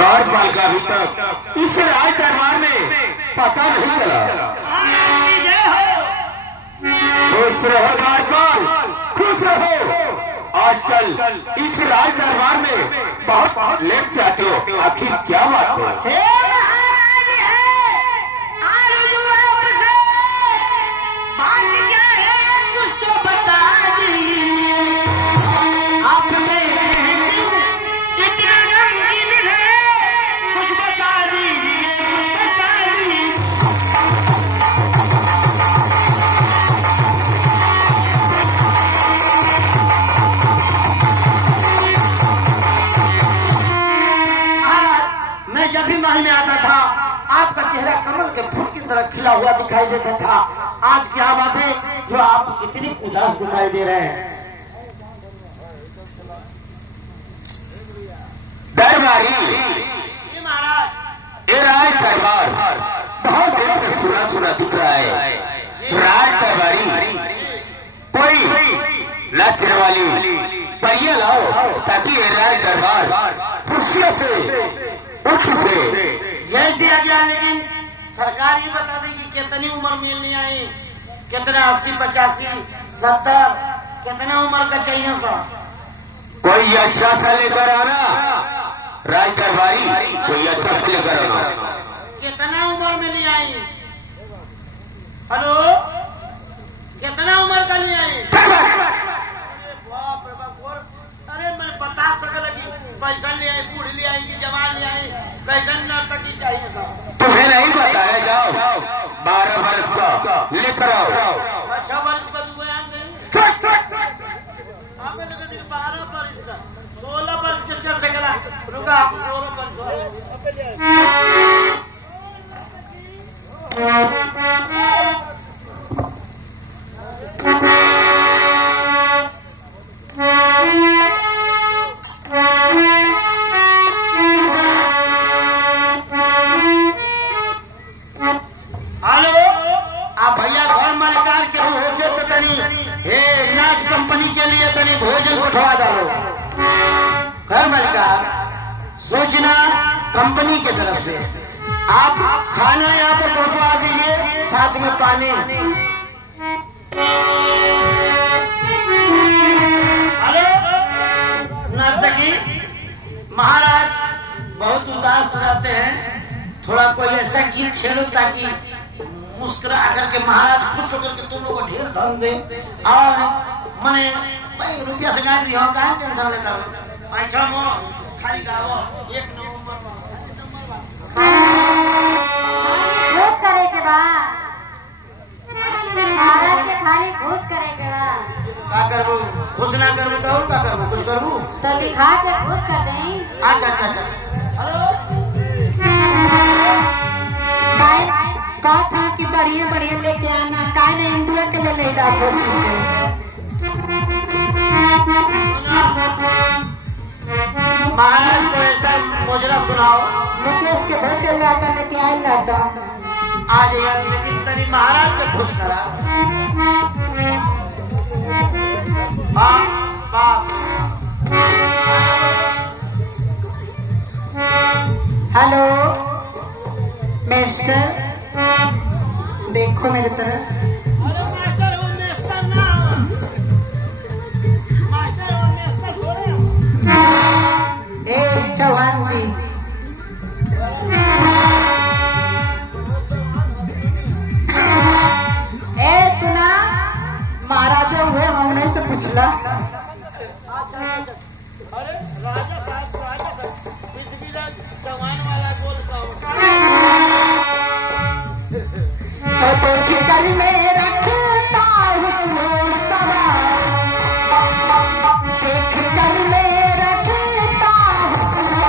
द्वारपाल का अभी तक इस राज दरबार में पता नहीं चला। खुश रहो द्वारपाल, खुश रहो। आजकल इस राज दरबार में बहुत लेट से आते हो, आखिर क्या बात है? खिला हुआ दिखाई देता था, आज क्या बात है जो आप इतनी उदास दिखाई दे रहे हैं? दरबारी महाराज, ये राज दरबार बहुत देर से सुना सुना दिख रहा है। राज दरबारी कोई नाचने वाली पहिया लाओ ताकि ये राज दरबार खुशियों से उठ उठे। जैसे आ गया, लेकिन सरकार ये बता देगी कितनी उम्र मिलनी आई, कितना 80, 85, 70, कितना उम्र का चाहिए सब? कोई अच्छा सा लेकर आना राज दरबारी, कोई अच्छा सा लेकर आना। कितना उम्र मिलनी आई? हेलो, कितना उम्र का नहीं आई? बाप रे बाप, अरे मैं बता सकल कि कैसन ले आई, बूढ़ी ले आई कि जवान ले आई, कैसन नर्तकी चाहिए सब? तुम्हें नहीं पता है, जाओ 12 वर्ष का लेकर आओ। 6 वर्ष का तू बयान नहीं, 12 वर्ष का, 16 वर्ष के चल सकेला। रुका, 16 वर्ष सूचना कंपनी की तरफ से आप खाना यहाँ पर पहुंचवा दीजिए, साथ में पानी। हेलो नर्तकी, महाराज बहुत उदास रहते हैं, थोड़ा कोई ऐसा गीत छेड़ो ताकि मुस्कुरा करके महाराज खुश होकर के तुम लोग को ढेर धन दे। और मैंने भाई रुपया से गा दिया, कहा टेंशन लेता हूँ, अच्छा मो खाली गाओ। 1 नवंबर घोष करे के बाद महाराज के खाली घोष करे के बाद का करूँ? खुश ना करूँ तो और का करूँ? कुछ करूँ तो दिखा के घोष कर दें। अच्छा अच्छा अच्छा। हेलो, कहा था कि बढ़िया बढ़िया लेके आना, काय ने इंडिया के लिए ले जा कोशिश से। महाराज को ऐसा मुजरा सुनाओ, मुकेश के भोटे लाता लेके आए लाता आज यार, लेकिन तरी महाराज को खुश करा। हाँ बाप। हेलो मिस्टर, देखो मेरी तरफ। अरे मास्टर, वो मेस्टर ना, मास्टर वो मेस्टर थोड़े। ए चौहान जी, ए सुना, महाराजा हुए हमने से पूछला। अरे राजा साहब, राजा साहब, चौहान वाला गोल का तो ठिकाने में रखता हुस्न सवार, ठिकाने में रखता हुस्न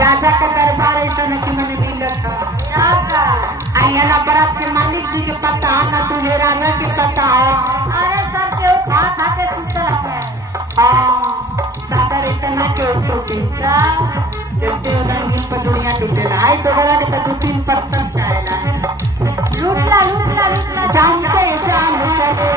राजा का दरबार ऐसा न कि मैंने मिलत था आइना बरात के मालिक जी के पता न तुझे राजा के पता अरे सब केहू खा खा के सुतल है। सादर इतना के टूटी जबते रंगीन पर दुनिया टूटेला आई तो बड़ा के तो 2-3 पत्थर चाहेला लूटला लूटला लूटला जानते जान चले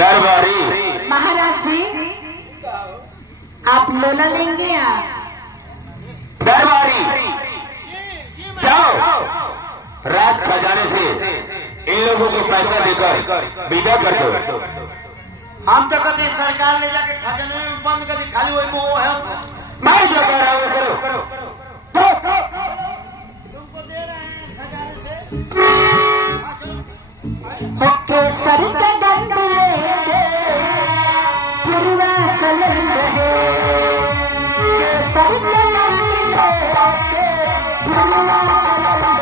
दरबारी महाराज जी आप लोला लेंगे लोगों को पैसा देकर विदा कर दो। हम तो कहते हैं सरकार ने जाके खजाने में बंद कर दी, खाली वही वो है। मैं जो कह रहा हूँ करो। तुमको दे रहे हैं खजाने से। केसर के गंध लेके पुरवा चल रहे, केसर के गंध लेके पुरवा चल रहे।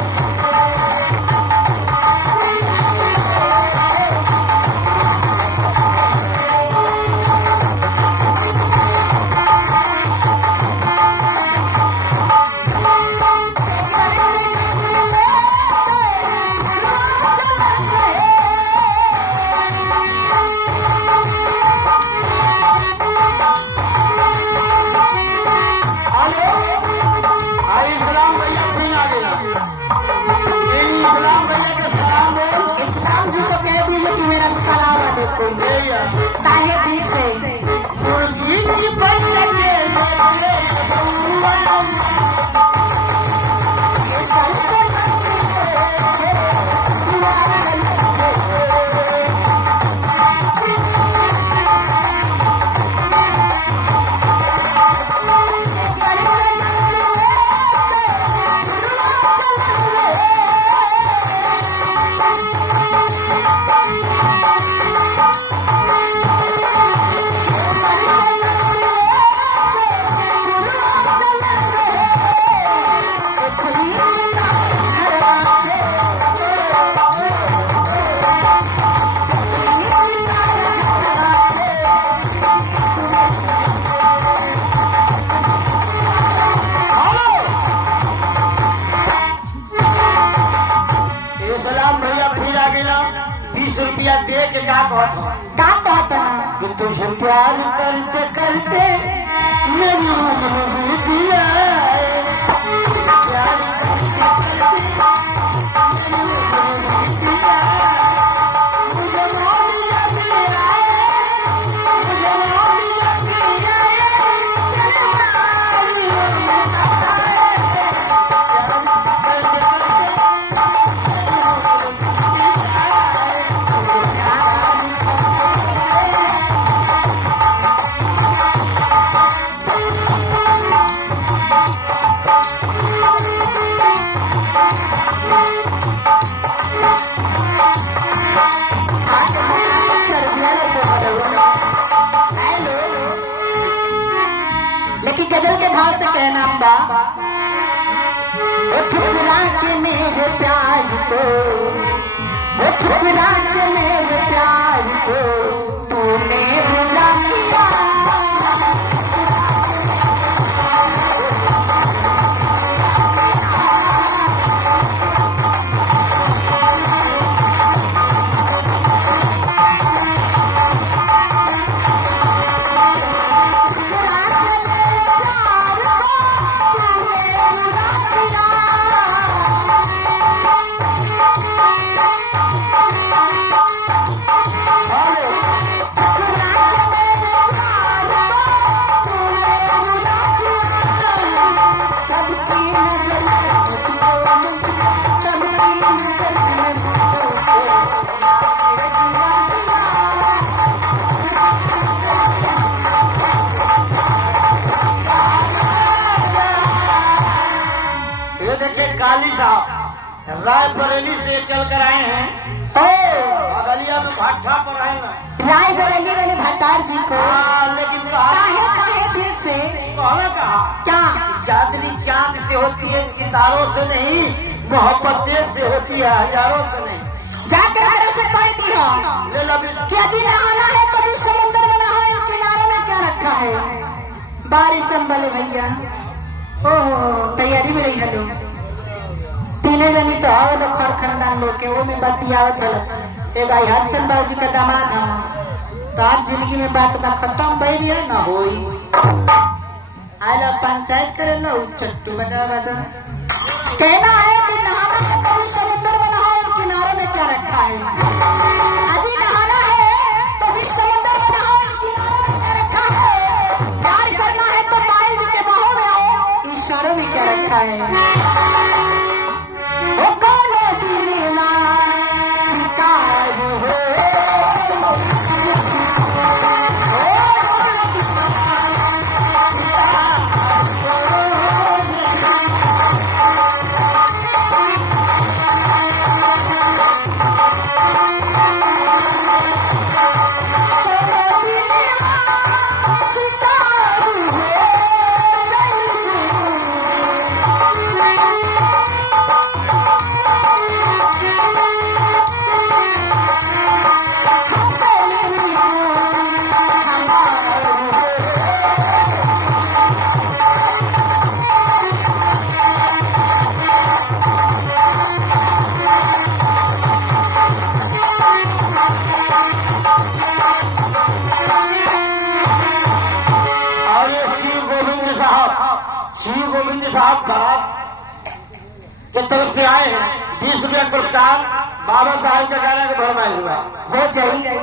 कि तुझे प्यार करते करते मेरी उम्र भी दिया है, प्यार करते करते मेरी उम्र भी दिया है। मुझे मौत लग गया है, मुझे मौत लग गया है, तेरे नाम ठुकरा के मेरे प्यार को, ठुकरा के मेरे प्यार को तूने बुरा किया। रायबरेली से चल कर आए हैं, बगलिया में भाटा पर आए ना। रायबरेली वाले भट्टार जी को लेकिन कहा दिल से कहना कहा क्या चांदनी चांद से होती है, सितारों से नहीं, मोहब्बत से होती है, हजारों से नहीं। जाकर तरह से कह दिया क्या जी नहाना है तो भी समुद्र बना है, किनारे में क्या रखा है। बारिश संभले भैया, ओह तैयारी में रही है लोग, तीने जनी तो आओ लोग हर खानदान लोग के वो में बतियावत है। एक आई हरचंद बाबू जी का दामाद हम तो आज जिंदगी में बात ना खत्म भई है ना होई। आए लोग पंचायत करे लो चट्टू बजा बजा कहना है कि नहाना है कभी समुद्र में नहाओ, किनारे में क्या रखा है। अजी नहाना है तो भी समुद्र में नहाओ, किनारे में क्या रखा है। प्यार करना है तो माइल जी के बाहों में आओ, इशारों में क्या रखा है। वो कौन दिलवा सिका साहब के तरफ से आए हैं 20 रुपया पुरस्कार बाबा साहब के गाने के भरमाए हुआ हो जाइए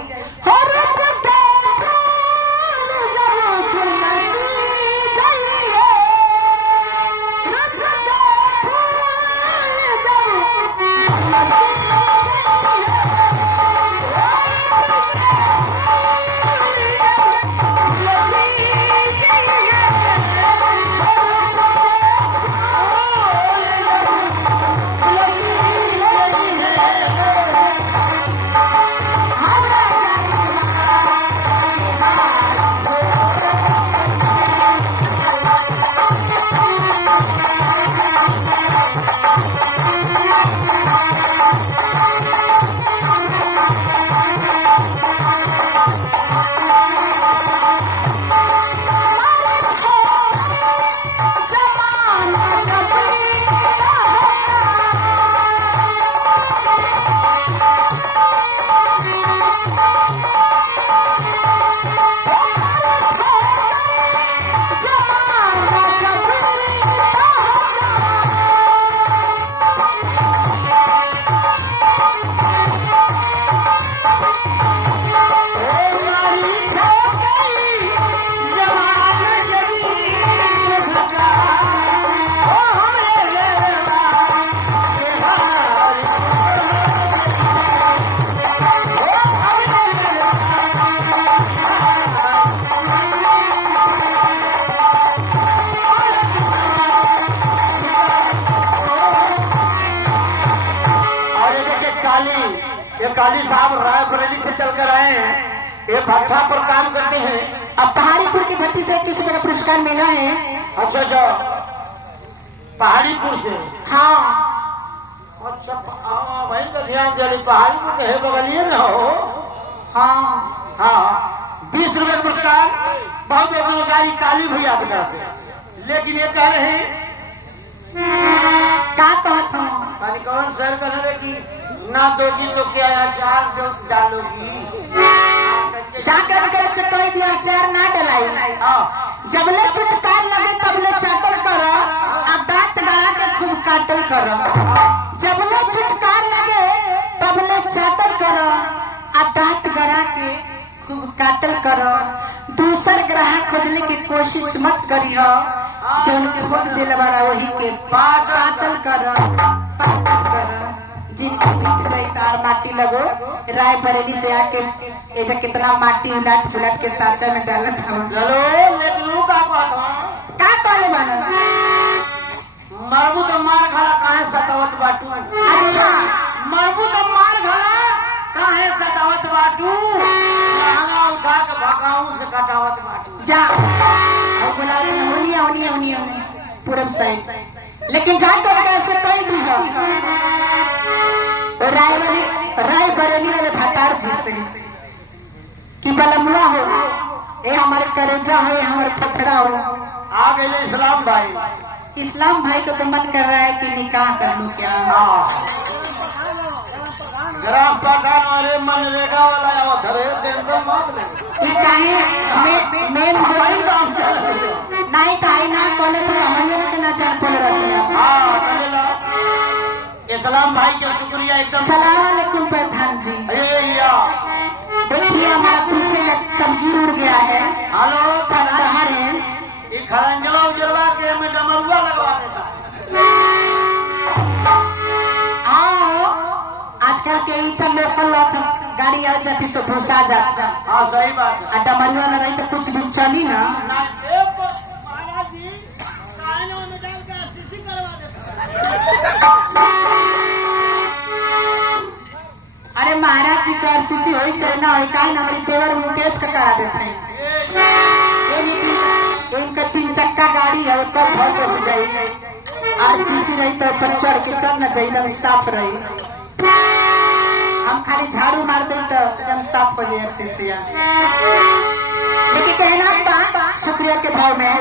काली साहब रायबरेली से चलकर आए हैं। ये भट्ठा पर काम करते हैं। अब पहाड़ीपुर की धरती से किसी का पुरस्कार मिला है। अच्छा अच्छा, पहाड़ीपुर से। हाँ अच्छा, भाई तो ध्यान दिया, पहाड़ीपुर के है बगलिए में हो। हाँ हाँ, 20 रुपये पुरस्कार बहुत बेरोजगारी काली भैया की तरफ से। लेकिन ये कह रहे हैं क्या कहता हूँ कौन सर कह रहे कि ना दोगी तो क्या अचार डालोगी, जाकर के से कह दिया अचार ना डलाई। जबले चुटकार लगे तबले चाटल कर, अब दांत गड़ा के खूब काटल कर। जबले चुटकार लगे तबले चाटल कर, अब दांत गड़ा के खूब काटल कर। दूसर ग्राहक खोजने की कोशिश मत करियो, जौन खोद दिल बड़ा वही के काटल कर। जिनकी बीत गई तार माटी लगो। रायबरेली से आके ऐसा कितना माटी उलट पुलट के साचा में डालत हम। का कहले बाना मरबू तो मार घड़ा काहे सतावत बाटू। अच्छा, मरबू तो मार घड़ा काहे सतावत बाटू, लहंगा उठा के भगाऊ से कटावत बाटू। जा अब बोला उनिया पूरब साइड। लेकिन जाके कैसे कही दी रायबरेली वाले भतार जी से कि बलमुआ हो, ये हमारे करेजा है, हमारे फफड़ा हो। आ गए इस्लाम भाई। इस्लाम भाई को तो मन कर रहा है कि निकाह कर लूं क्या। ग्राम प्रधान वाले मनरेगा वाला उधरे टेंशन मत ले। मेन नहीं ताई ना बोले तो हमारे के ना जान पड़ रही है। इस्लाम भाई का शुक्रिया एकदम। सलाम अलैकुम प्रधान जी। देखिए हमारा पीछे का सब गिर उड़ गया है। हेलो बाहर है, ये खरंजला उजला के हमें डमरुआ लगवा देता। आओ आजकल के इधर लोकल गाड़ी आ जाती तो भूसा जाता। हाँ सही बात है। डमरुआ लग रही तो कुछ दिन चली ना। महाराज जी अरे महाराज जी का आरसीसी हो चाहे ना हो, काहे ना हमारी देवर मुकेश का करा देते हैं। इनका 3 चक्का गाड़ी है, उसका फंस हो जाए। आरसीसी रही तो ऊपर चढ़ के चलना चाहिए, एकदम साफ रही। हम खाली झाड़ू मार दें तो एकदम साफ हो जाए आरसीसी। लेकिन कहना था शुक्रिया के भाव में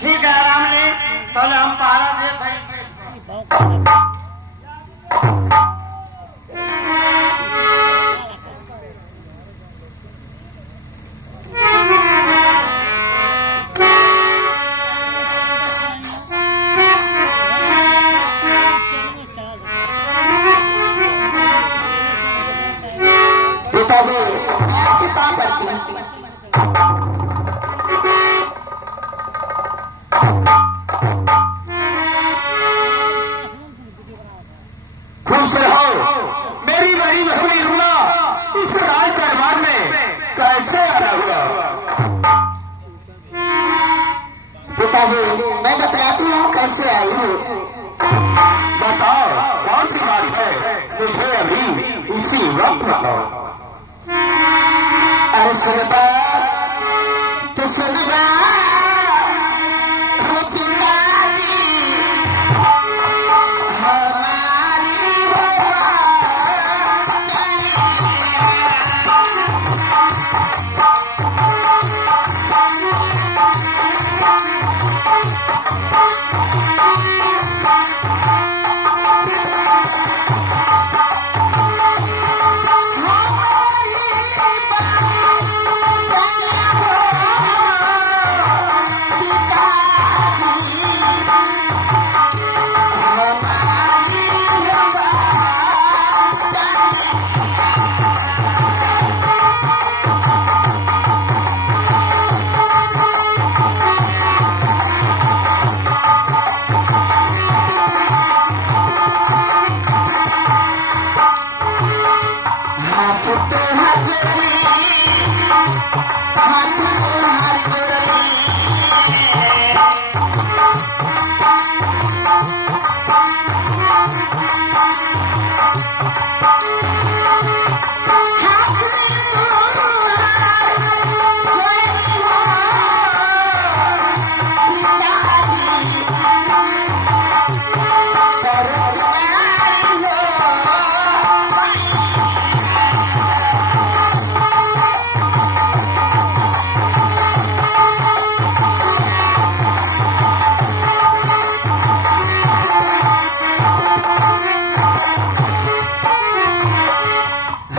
ठीक है आराम ले तो हम पहरा देते हैं। पिताजी मैं आपके पाँव पड़ती हूँ। खुश रहो मेरी बड़ी बहू निर्मला, इस राज दरबार में कैसे आना हुआ? पिताजी मैं बतलाती हूँ कैसे आई हूँ। बताओ कौन सी बात है, मुझे अभी इसी वक्त बताओ। अरे सुनबा तो सुनबा हो पिताजी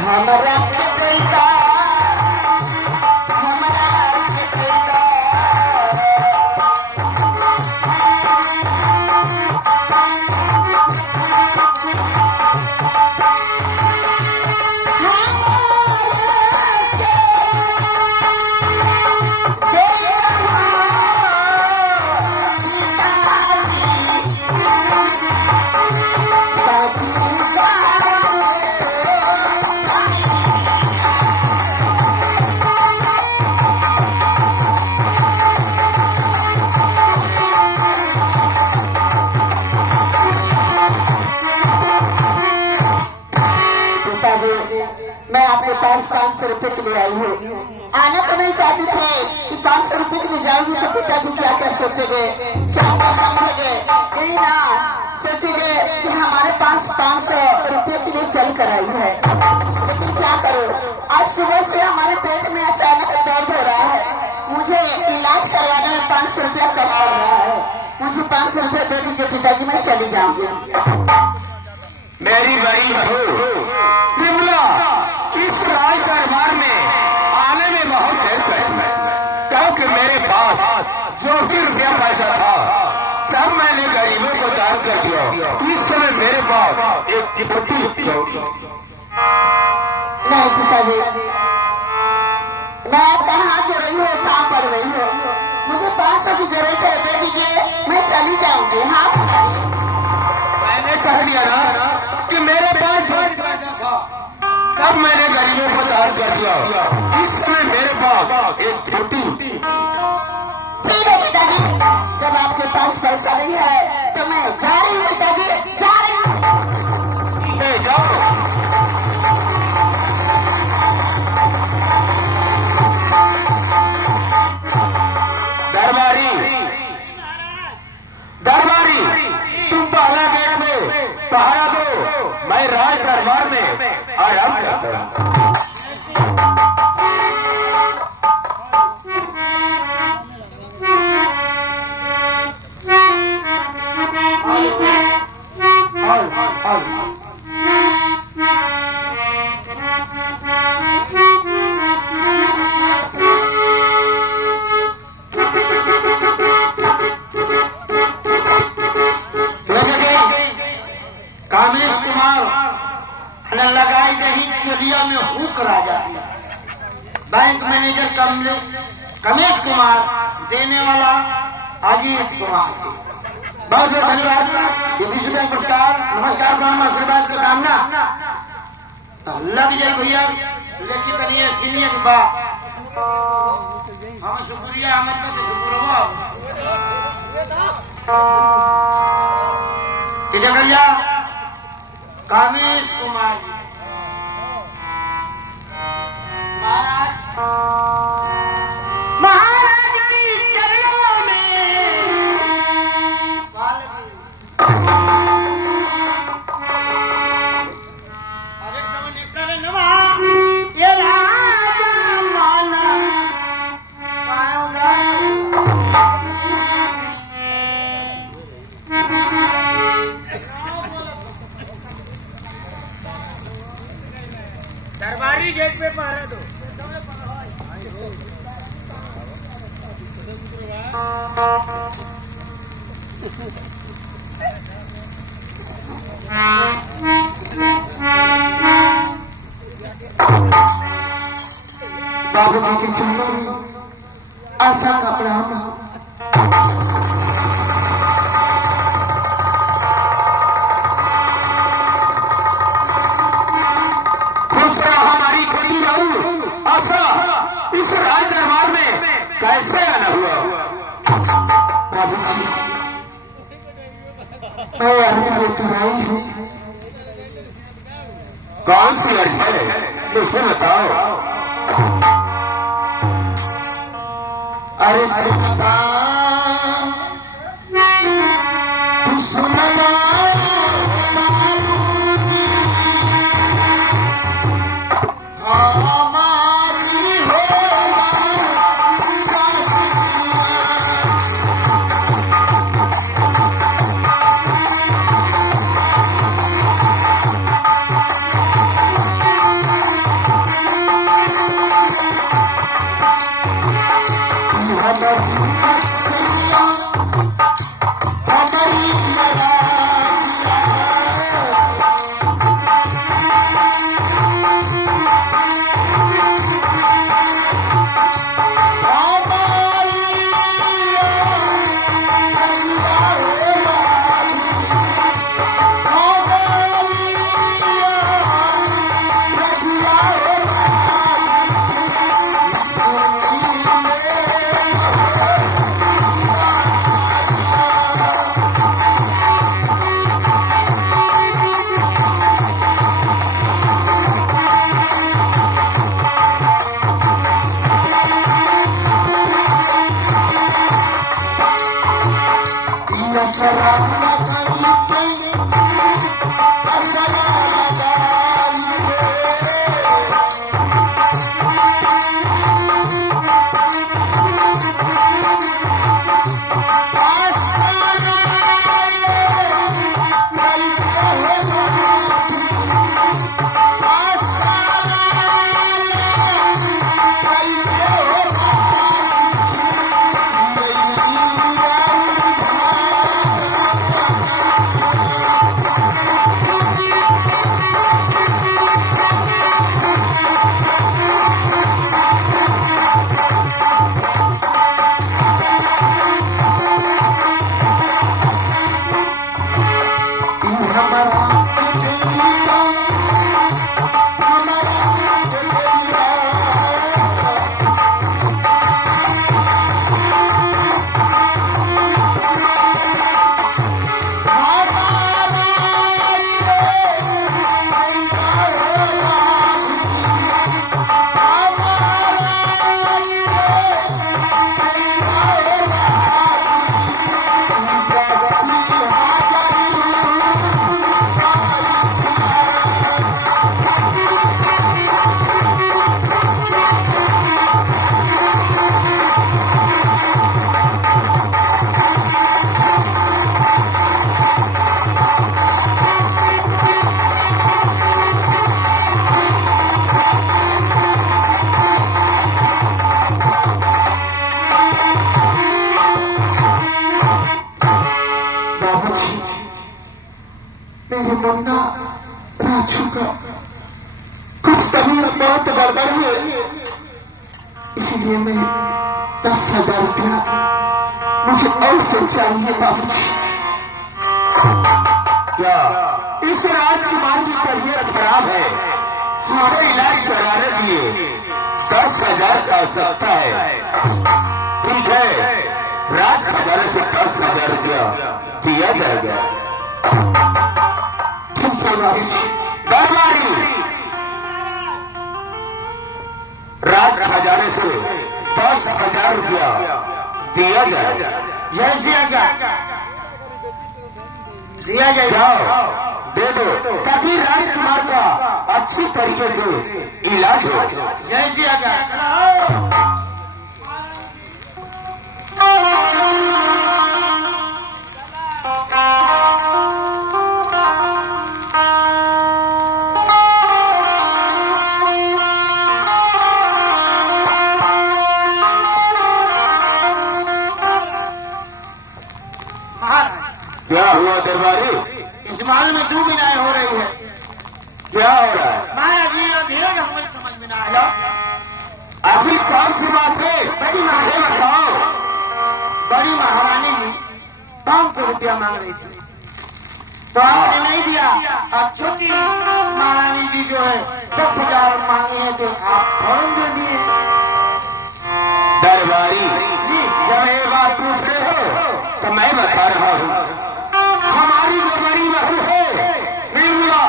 हमारी मैं आपके पास 500 रुपए के लिए आई हूँ। आना तो नहीं चाहती थे कि 500 रुपए के लिए जाऊंगी तो पिताजी क्या क्या सोचेंगे, क्या क्या समझेंगे, यही ना सोचेंगे कि हमारे पास 500 रुपए के लिए चल कर आई है। लेकिन क्या करो, आज सुबह से हमारे पेट में अचानक दर्द हो रहा है, मुझे इलाज करवाने में 500 रुपया कम पड़ रहा है। मुझे 500 रुपया दे दीजिए पिताजी, मैं चली जाऊंगी। मेरी बड़ी बहू निर्मला, इस राज दरबार में आने में बहुत देर करी, क्योंकि मेरे पास जो भी रुपया पैसा था सब मैंने गरीबों को दान कर दिया। इस समय मेरे पास एक टिपटी नहीं पिताजी, मैं कहाँ जो रही हूँ, कहाँ पड़ रही हूँ, मुझे 500 की जरूरत है, दे दीजिए, मैं चली जाऊंगी। हाँ पिताजी, मैंने कह दिया ना कि मेरे पास तब मैंने गरीबों को दान कर दिया। इस समय मेरे पास एक छोटी ठीक है पिताजी, जब आपके पास पैसा नहीं है तो मैं जा रही हूँ पिताजी, जा रही हूँ। ले जाओ। दरबारी तुम पहला गेट में पहरा दो, मैं राज दरबार में आराम करता हूँ। बैंक मैनेजर कमलेश कुमार, देने वाला अजीत कुमार जी। बहुत बहुत धन्यवाद। ये विश्व बैंक पुरस्कार नमस्कार प्रणाम आशीर्वाद की कामना लग जाए भैया, लेकिन करिए सीनियर की बात हम शुक्रिया हमें तो शुक्र भैया कामेश कुमार जी महाराज की चरणों में अरे नमस्कार नवा ये राजा माना दरबारी गेट पे पहरा दो। बाबूजी के चरणों में आशा का प्रणाम। खुश रहा हमारी छोटी बहू आशा, इस राज दरबार में कैसे आना हुआ? बाबूजी मैं अर्ज लेकर आई हूँ। कौन सी अर्ज है मुझे बताओ। अरे सुनता तू सुनना हमारी हो लिए मैं 10,000 रुपया मुझे और से चाहिए बाबूजी। क्या इस राजकुमार की तबीयत खराब है? हमारे इलाज कराने के लिए 10,000 की आवश्यकता है। ठीक है, राज खजाने से 10,000 रुपया दिया जाएगा। ठीक है बाबूजी। दरबारी, राज खजाने से 10,000 रुपया दिया जाएगा। यह दिया जाएगा, दे दो ताकि राजकुमार का अच्छी तरीके से इलाज हो। जय जी आगा चलो। क्या हुआ दरबारी? इस माल में 2 बिनाएं हो रही है। क्या हो रहा है? महाराज ये अधेड़ हमें समझ में ना आया। अभी कौन सी बात है? बड़ी मुझे बताओ। बड़ी महारानी जी 500 रुपया मांग रही थी, तो आपने नहीं दिया। अब छोटी महारानी जी जो है 10,000 मांगे हैं, तो आप फौरन दे दिए। दरबारी जी, जब ये बात पूछ रहे हो तो मैं बता रहा हूँ। हमारी जो बड़ी बहू है निर्मला,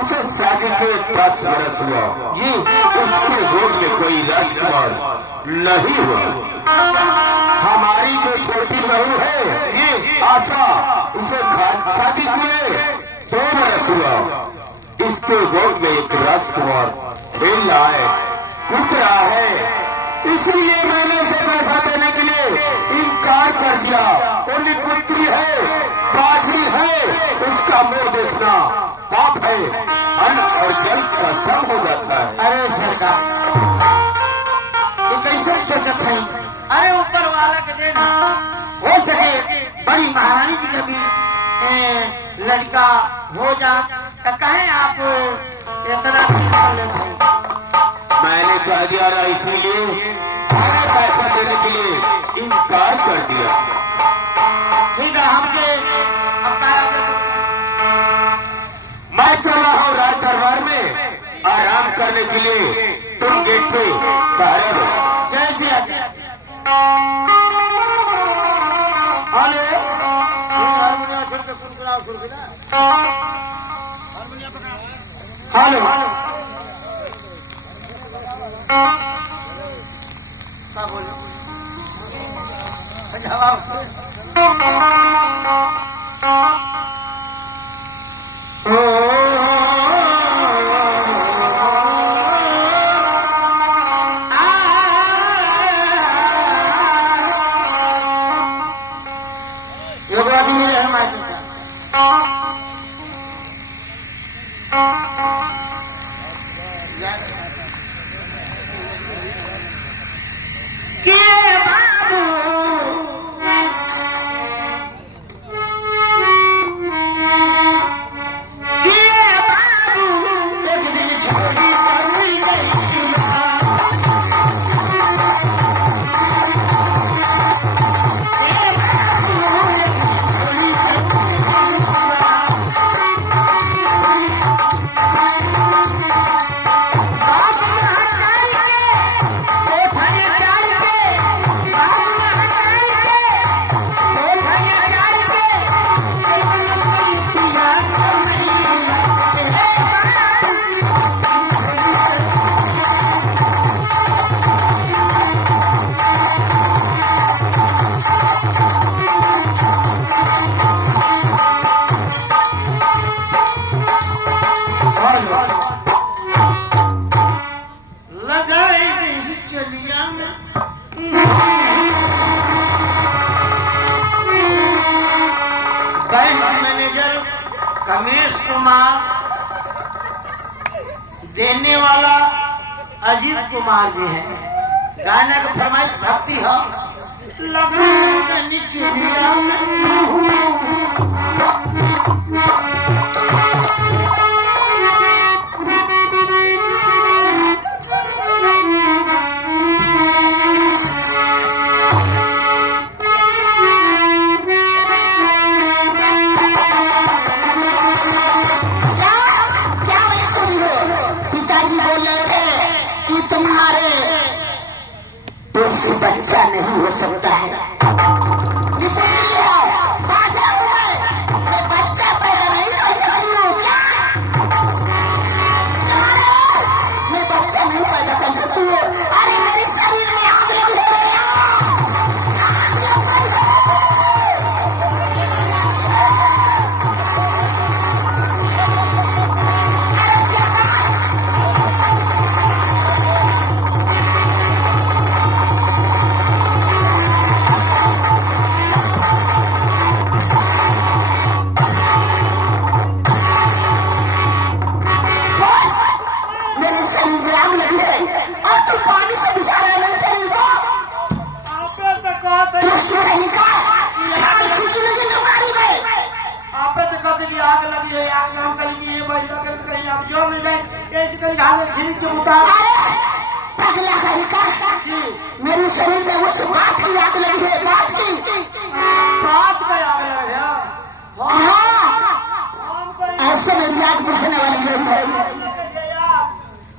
उसे शादी के 10 वर्ष हुआ जी। उसके गोद में कोई राजकुमार नहीं हुआ। हमारी जो छोटी बहू है ये आशा, उसे शादी किए 2 वर्ष हुआ। इसके गोद में एक राजकुमार खेल रहा है, कूद रहा है। इसलिए मैंने उसे पैसा देने के लिए इनकार कर दिया। उनकी पुत्री है, बाजी है, उसका मुंह देखना पाप है। अन्न और जल का सम हो जाता है। अरे सरकार, ये कैसे सोचत है? अरे ऊपर वाला के देना हो सके बड़ी महारानी की कभी लड़का हो जा, तो कहें आप इतना लेते हैं? मैंने कह दिया ना, इसीलिए मैंने पैसा देने के लिए इनकार कर दिया। ठीक है, हमके अब मैं चला हूँ राज दरबार में आराम करने के लिए। तुम गेट पे पहरे दो। जय जी आज्ञा। हेलो क्या बोलो? रमेश कुमार, देने वाला अजीत कुमार जी है। गाने का फरमाइश भक्ति हो लगा नीचे मुझसे बच्चा नहीं हो सकता है। मैं बच्चा पैदा नहीं कर सकती हूँ क्या? मैं बच्चा नहीं पैदा कर सकती हूँ। अरे मेरे शरीर में आग लगी है। आग लगी है, आग में हम कहीं ये बैठा कर कहीं आप जो मिल जाए ऐसी कहीं घाले छिड़क के उतार पगला कहीं का मेरे शरीर में उस बात की आग लगी है। बात की बात का आग लग गया। हाँ ऐसे मेरी आग बुझने वाली नहीं है।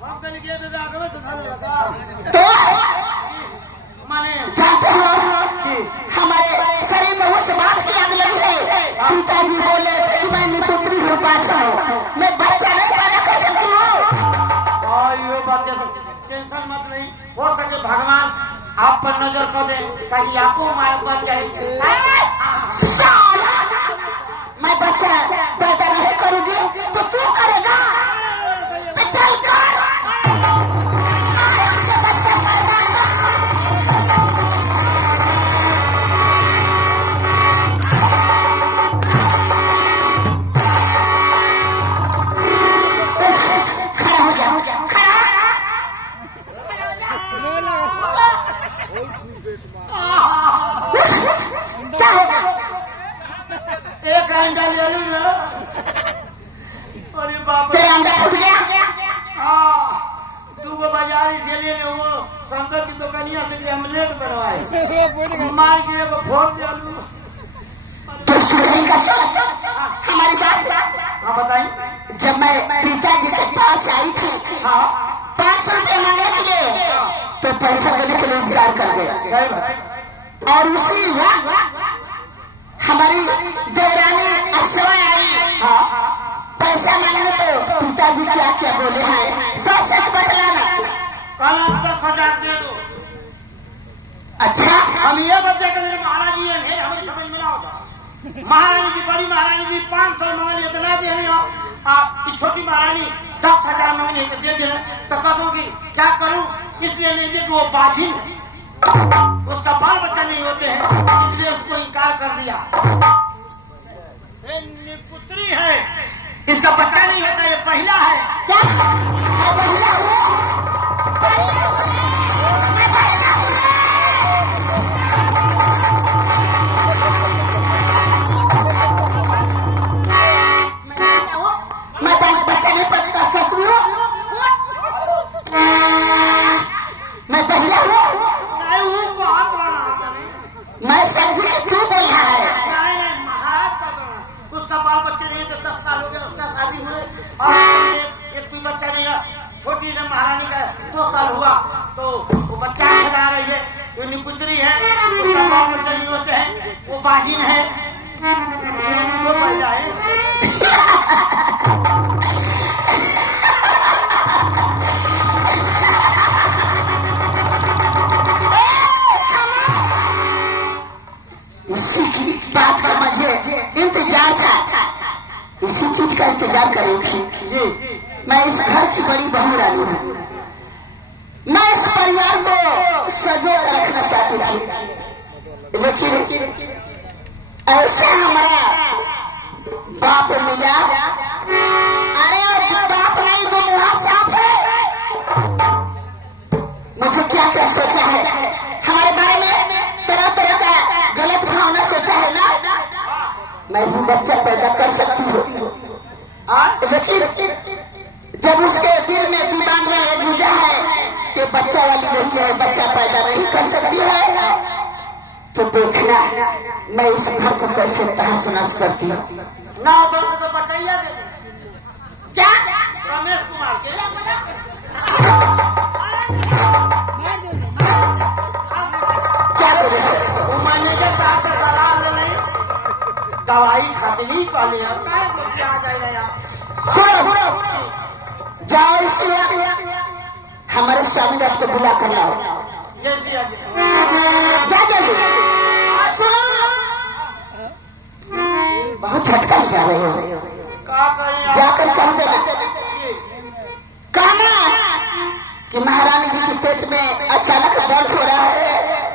हम कहीं गए तो आग में सुखा लगा तो माने जानते हो हमारे शरीर में उस बात की आग लगी है। पिताजी बोले कि मैं निपुत्री हूँ, पाछा हूँ, मैं बच्चा नहीं पैदा कर सकती हूँ। और ये बात टेंशन मत नहीं, हो सके भगवान आप पर नजर कर दे कहीं आपको मार बन जाए। मैं बच्चा पैदा नहीं करूंगी तो तू करेगा। तो चल कर बच्चा पैदा क्या होगा? एक अंडा ले लू ना। अरे बाप रे तेरा अंडा फूट गया। तू वो बाजारी से ले लो, वो शंकर की दुकानिया से अमलेट बनवाए मार के वो फोड़ दे लू। तो सुनने का सब हमारी बात। हाँ बताइए। जब मैं पिताजी के पास आई थी 500 रुपये मांगने के लिए तो पैसा देने के लिए इनकार कर गए। और उसी वक्त हमारी देवरानी अश्वा आई पैसा मांगने तो पिताजी क्या क्या बोले हैं सच सच बतलाना। कल 10,000 दे दो। अच्छा हम ये बच्चे के लिए महाराज जी है हमें समझ में ना होता। महारानी जी बड़ी महारानी जी 500 मांगे इतना दे रही हो, आप छोटी महारानी 10,000 मांगे तो दे देना। तो कहोगी क्या करूं, इसलिए नहीं दे कि वो बाझिन है, उसका बाल बच्चा नहीं होते हैं, इसलिए उसको इनकार कर दिया। पुत्री है, इसका बच्चा नहीं होता, ये पहला है। क्या पहला हुआ? मैं बच्चा नहीं पैदा कर सकती हूँ। मैं पहला हूँ। मैं समझी कि क्यों बोल रहा है। नहीं महाराज का उसका बाल बच्चे नहीं तो 10 साल हो गया उसका शादी हुए और एक भी बच्चा नहीं है। छोटी ने महारानी का 2 साल हुआ तो वो बच्चा खिला रही है, वो निपुत्री है, उसका बाल बच्चा नहीं होते हैं, वो बाहिन है, वो महिला है। इसी की बात का मुझे इंतजार था, इसी चीज का इंतजार कर रही थी जी। मैं इस घर की बड़ी बहू रानी हूँ, मैं इस परिवार को सजो कर रखना चाहती थी, लेकिन ऐसा हमारा बाप मिला। अरे बाप नहीं तो मुहा साफ है। मुझे क्या क्या सोचा है हमारे बारे में, तरह तरह का गलत भावना सोचा है ना। मैं भी बच्चा पैदा कर सकती हूँ, लेकिन जब उसके दिल में दिमाग में एक गुजा है कि बच्चा वाली नहीं है, बच्चा पैदा नहीं कर सकती है, तो देखना मैं इस घर को कैसे तहस नहस करती हूँ। ना तो बटैया दे क्या रमेश कुमार के सही कहले हो का आ जाए यार सुनो जाओ इसलिए हमारे स्वामीनाथ को बुला कर लाओ जैसे आगे जा जल्दी सुनो बहुत झटका जा रहे हो का करें जाकर कह देना कहना कि महारानी जी के पेट में अचानक दर्द हो रहा है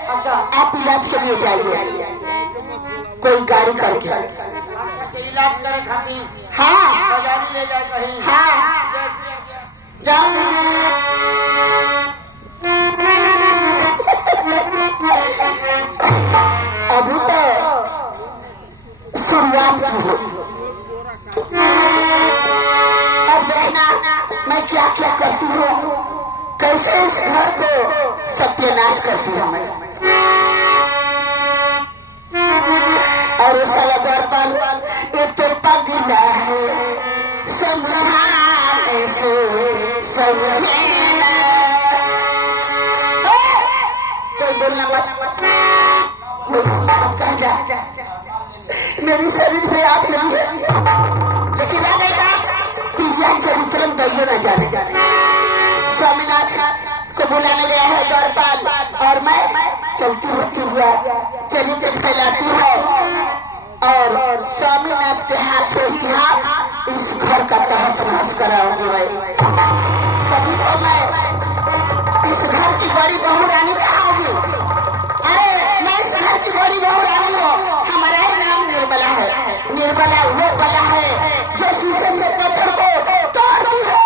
अच्छा आप इलाज के लिए जाइए कोई गाड़ी करके अच्छा के इलाज करे खातिर हाँ बाजारी ले जाए कहीं हाँ जैसे आगे जाओ अभी तो शुरुआत की है अब देखना मैं क्या क्या करती हूँ कैसे इस घर को सत्यानाश करती हूँ मैं और उस दर पर एक तो पगला है समझाने से समझे ना कोई बोलना मत कोई मत कह जा मेरी शरीर पे आग लगी है लेकिन आनेगा पिया चरित्रम दैयो न जाने स्वामीनाथ को बुलाने गया है द्वारपाल और मैं चलती हूँ पिया चरित्र फैलाती हूँ और स्वामीनाथ के हाथों ही हाथ इस घर का तहस नहस कराऊंगी मैं कभी तो मैं इस घर की बड़ी बहू रानी कहाऊंगी अरे मैं इस घर की बड़ी बहू रानी हूँ हमारा ही नाम निर्मला है निर्मला वो बला है जो शीशे से पत्थर को तोड़ती है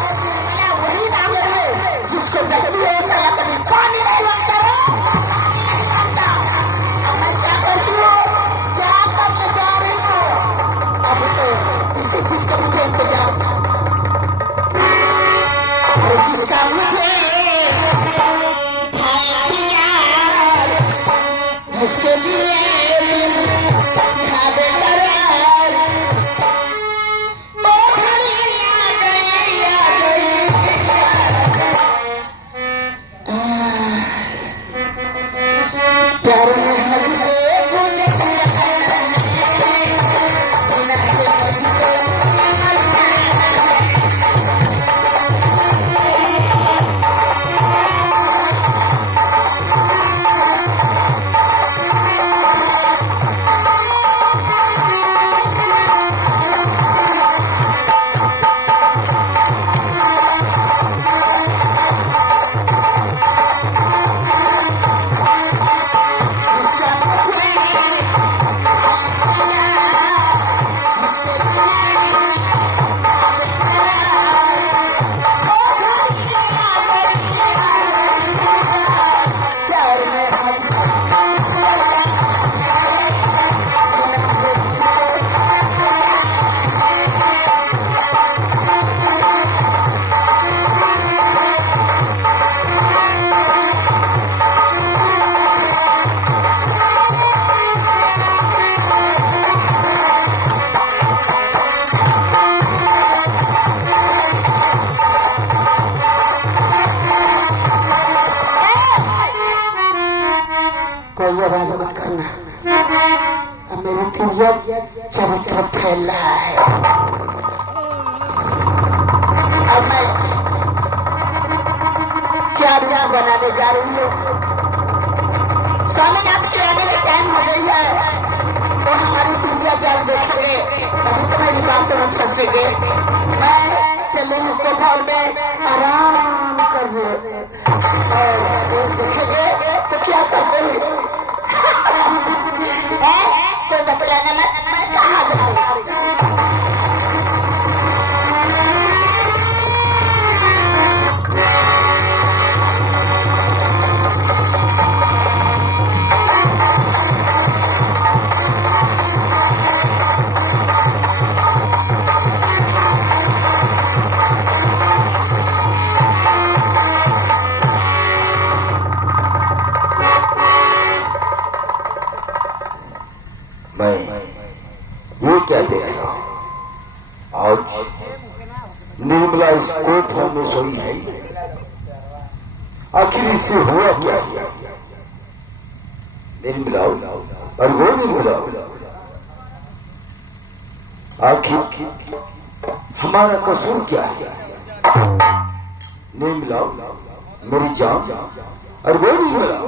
और निर्मला वही नाम है जिसको दसवीं ऐसा कभी पानी नहीं लगता मैं क्या करती हूँ क्या करने जा रही हूँ अभी तो इसी चीज का मुझे इंतजार और जिसका मुझे जिसके लिए खादे करार ओ घड़ी आ गई प्यार में हद से चरित्र फैल रहा है अब मैं क्या रूप बनाने जा रही हूँ स्वामीनाथ के आने का टाइम हो गई है तो हमारी दुनिया जब देखेंगे तभी तो मेरी बात में फंसेंगे मैं चले हूँ कोठर में आराम कर रहे और देखेंगे तो क्या करते हैं कोई बतलाना मैं कहाँ जा रही क्या देख रहा हूं आज निर्मला इस कोठर में सोई है आखिर इससे हुआ क्या निर्मला और वो निर्मला आखिर हमारा कसूर क्या है? नहीं मिलाओ मेरी जान और वो नहीं मिलाओ।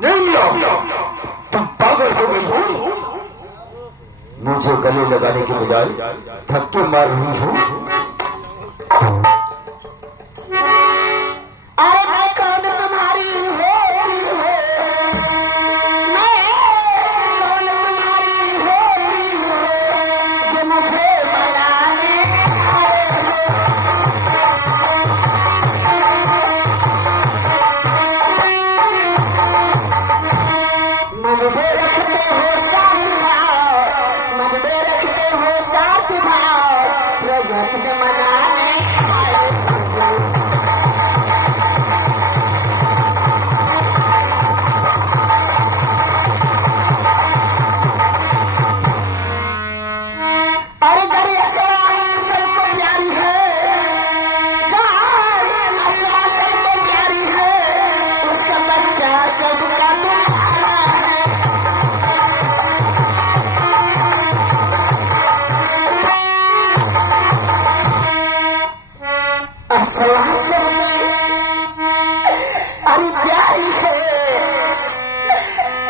नहीं मिलाओ, तुम पागल हो गई हो। मुझे गले लगाने के बजाय धक्के मार रही हो। अरे मैं कौन तुम्हारी होती हो, मैं कौन तुम्हारी होती हो जो मुझे मनाने आए हो। मन में रखते हो साथ भाव, मन में रखते हो साथ भाव, प्रयत्न मनाने आए हो। अरे गरी असरा सबको प्यारी है, गाय असरा सबको प्यारी है, उसका बच्चा सबका तुम्हारा है। असरा सबकी अरे प्यारी है,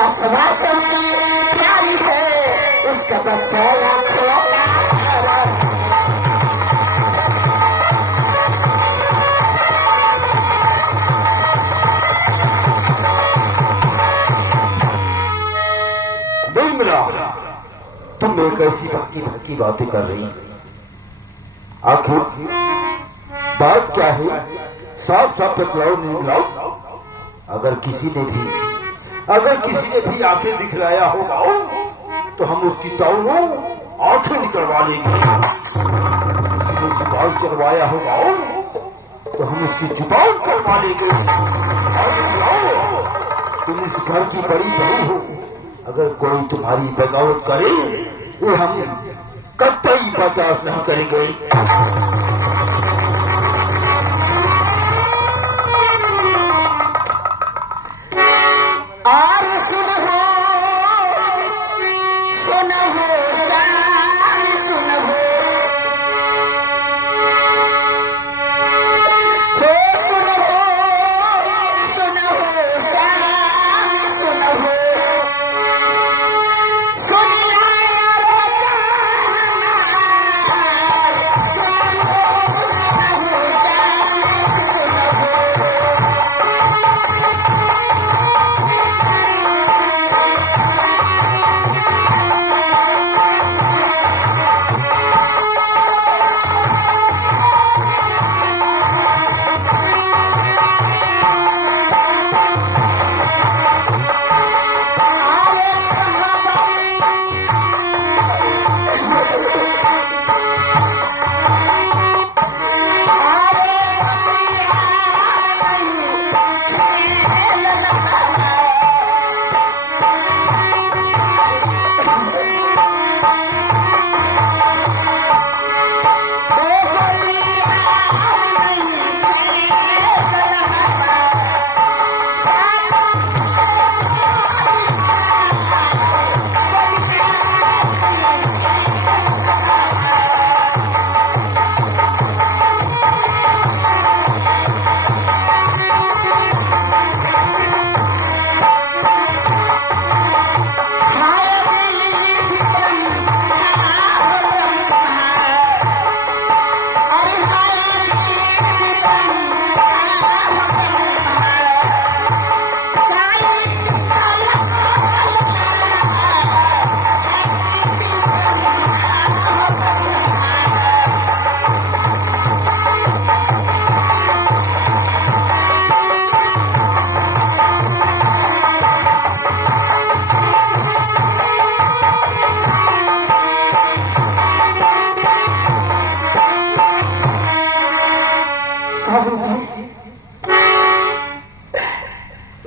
असरा सबकी प्यारी है, उसका बच्चा लाखों का है। नहीं मिला, तुम एक ऐसी भाकी बातें कर रही हो। आखिर बात क्या है? साफ साफ बतलाओ। नहीं मिलाओ। अगर किसी ने भी आंखें दिखलाया होगा तो हम उसकी दोनों आंखें निकलवा लेंगे। किसी ने जुबान चलवाया होगा तो हम उसकी जुबान करवा लेंगे। तुम इस घर की बड़ी बहू हो, अगर कोई तुम्हारी बगावत करे ये हम कतई बर्दाश्त नहीं करेंगे। और सुनो सुनो शान सुनो, हो सुनो शान सुनो, सुन लाया रे कहना, सुनो शान